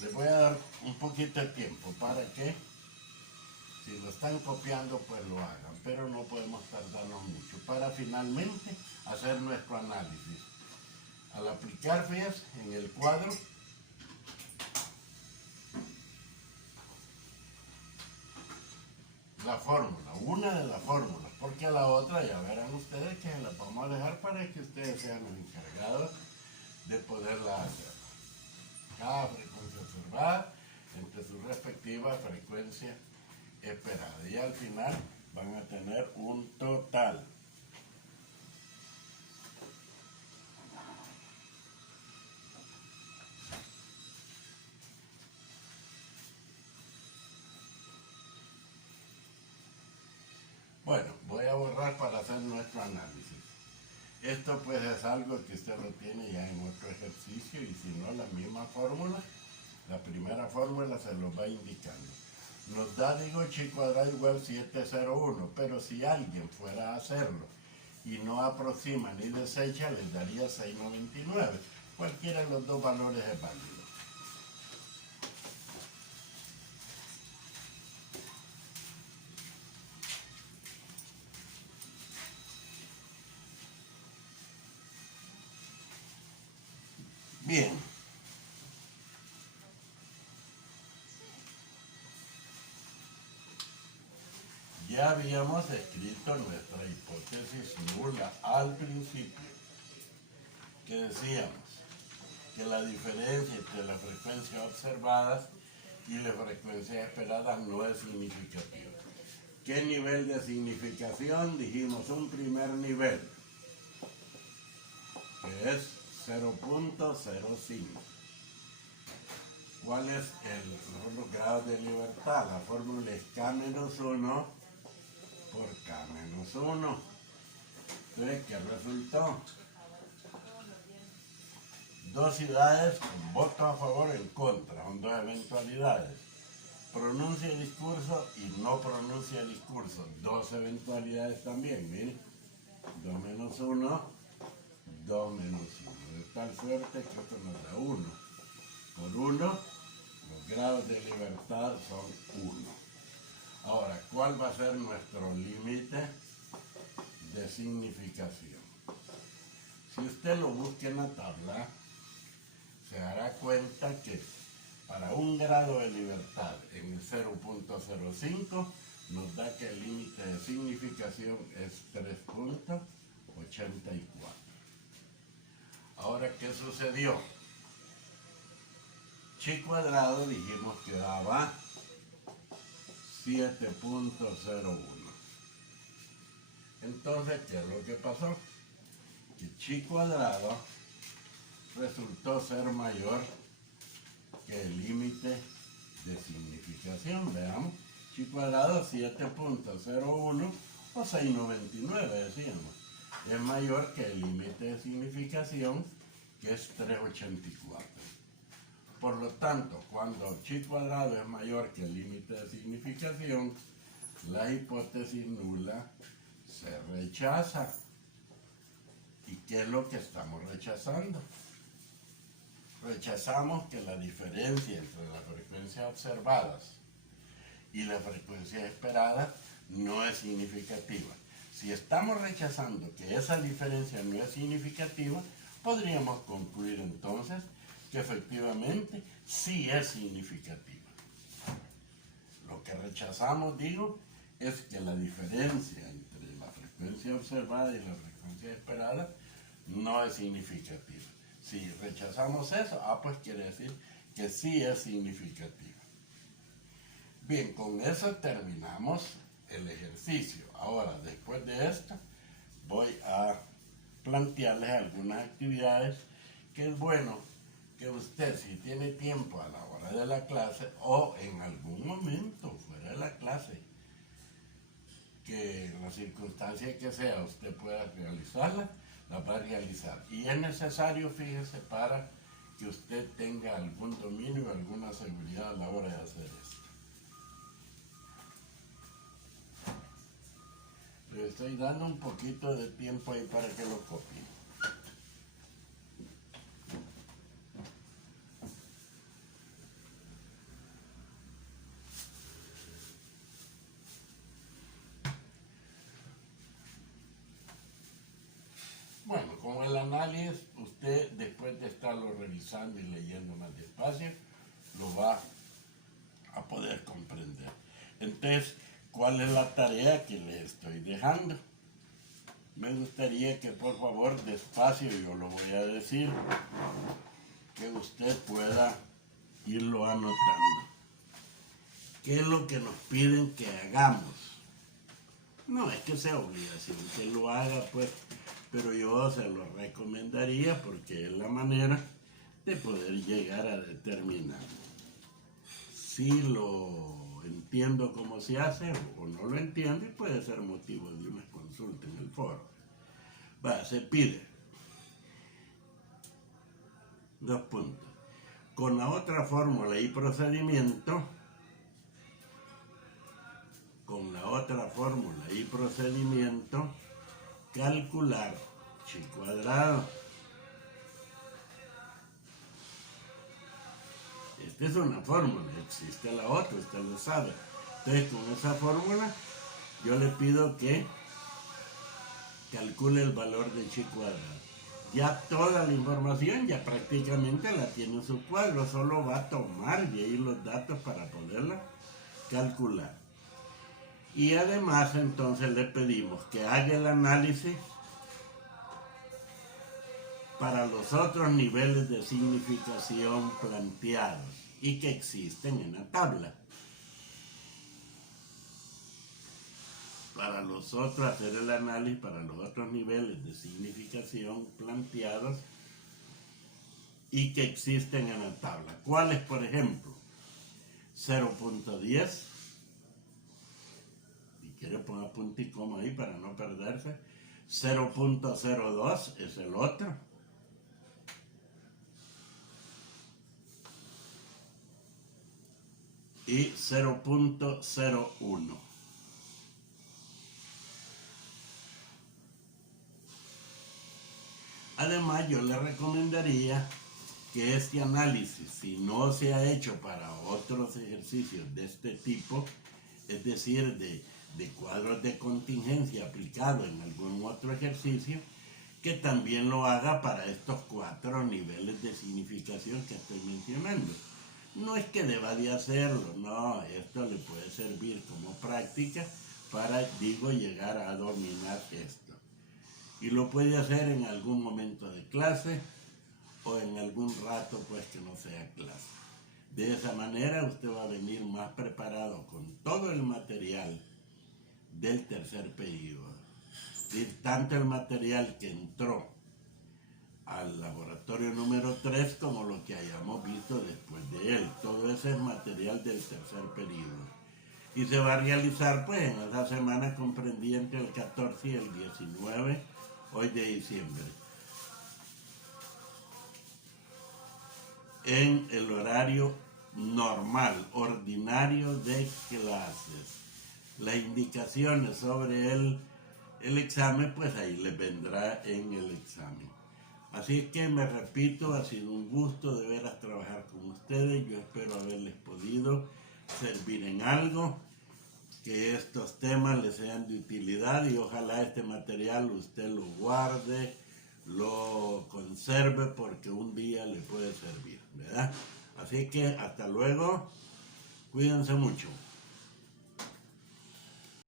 Les voy a dar un poquito de tiempo para que, si lo están copiando, pues lo hagan. Pero no podemos tardarnos mucho para finalmente hacer nuestro análisis. Al aplicar, fíjense, en el cuadro, la fórmula, una de las fórmulas, porque a la otra ya verán ustedes que las vamos a dejar para que ustedes sean los encargados de poderla hacer. Cada frecuencia observada entre su respectiva frecuencia esperada. Y al final van a tener un total. Bueno, voy a borrar para hacer nuestro análisis. Esto pues es algo que usted lo tiene ya en otro ejercicio y si no la misma fórmula, la primera fórmula se lo va indicando. Nos da, digo, chi cuadrado igual 701, pero si alguien fuera a hacerlo y no aproxima ni desecha, les daría 6.99. Cualquiera de los dos valores es válido. Bien. Ya habíamos escrito nuestra hipótesis nula al principio, que decíamos que la diferencia entre las frecuencias observadas y las frecuencias esperadas no es significativa. ¿Qué nivel de significación? Dijimos un primer nivel, que es 0.05. ¿Cuál es los grados de libertad? La fórmula es K-1 por K-1. Entonces, ¿qué resultó? Dos ciudades con votos a favor o en contra, son dos eventualidades. Pronuncia discurso y no pronuncia discurso, dos eventualidades también, miren. 2 menos 1, 2 menos 1. De tal suerte que esto nos da 1. Por 1, los grados de libertad son 1. Ahora, ¿cuál va a ser nuestro límite de significación? Si usted lo busca en la tabla, se dará cuenta que para un grado de libertad en el 0.05 nos da que el límite de significación es 3.84. Ahora, ¿qué sucedió? Chi cuadrado dijimos que daba 7.01. Entonces, ¿qué es lo que pasó? Que chi cuadrado resultó ser mayor que el límite de significación. Veamos, chi cuadrado 7.01 o 6.99 decíamos. Es mayor que el límite de significación, que es 3.84. Por lo tanto, cuando chi cuadrado es mayor que el límite de significación, la hipótesis nula se rechaza. ¿Y qué es lo que estamos rechazando? Rechazamos que la diferencia entre las frecuencias observadas y las frecuencias esperadas no es significativa. Si estamos rechazando que esa diferencia no es significativa, podríamos concluir entonces que efectivamente sí es significativa. Lo que rechazamos, digo, es que la diferencia entre la frecuencia observada y la frecuencia esperada no es significativa. Si rechazamos eso, pues quiere decir que sí es significativa. Bien, con eso terminamos el ejercicio. Ahora, después de esto, voy a plantearles algunas actividades que es bueno que usted, si tiene tiempo a la hora de la clase o en algún momento fuera de la clase, que en la circunstancia que sea usted pueda realizarla, la va a realizar. Y es necesario, fíjese, para que usted tenga algún dominio, alguna seguridad a la hora de hacer esto. Le estoy dando un poquito de tiempo ahí para que lo copien. Bueno, con el análisis, usted después de estarlo revisando y leyendo más despacio, lo va a poder comprender. Entonces, ¿cuál es la tarea que le estoy dejando? Me gustaría que por favor, despacio, yo lo voy a decir, que usted pueda irlo anotando. ¿Qué es lo que nos piden que hagamos? No es que sea obligación que lo haga, pues, pero yo se lo recomendaría porque es la manera de poder llegar a determinar si lo entiendo cómo se hace o no lo entiendo, y puede ser motivo de una consulta en el foro. Se pide 2 puntos. Con la otra fórmula y procedimiento, calcular chi cuadrado. Esta es una fórmula, existe la otra, usted lo sabe. Entonces, con esa fórmula, yo le pido que calcule el valor de chi cuadrado. Ya toda la información ya prácticamente la tiene en su cuadro, solo va a tomar de ahí los datos para poderla calcular. Y además entonces le pedimos que haga el análisis para los otros niveles de significación planteados y que existen en la tabla. Hacer el análisis para los otros niveles de significación planteados y que existen en la tabla. ¿Cuáles, por ejemplo? 0.10. Si quiere poner punto y coma ahí para no perderse. 0.02 es el otro. Y 0.01. Además, yo le recomendaría que este análisis, si no se ha hecho para otros ejercicios de este tipo, es decir, de cuadros de contingencia aplicado en algún otro ejercicio, que también lo haga para estos 4 niveles de significación que estoy mencionando. No es que deba de hacerlo, no, esto le puede servir como práctica para, llegar a dominar esto. Y lo puede hacer en algún momento de clase o en algún rato, pues, que no sea clase. De esa manera usted va a venir más preparado con todo el material del tercer periodo. Tanto el material que entró al laboratorio número 3 como lo que hayamos visto después de él. Todo ese es material del tercer periodo. Y se va a realizar, pues, en esa semana comprendiente el 14 y el 19 hoy de diciembre, en el horario normal, ordinario de clases. Las indicaciones sobre el examen, pues ahí les vendrá en el examen. Así es que me repito, ha sido un gusto de veras trabajar con ustedes. Yo espero haberles podido servir en algo, que estos temas les sean de utilidad y ojalá este material usted lo guarde, lo conserve, porque un día le puede servir, ¿verdad? Así que hasta luego, cuídense mucho.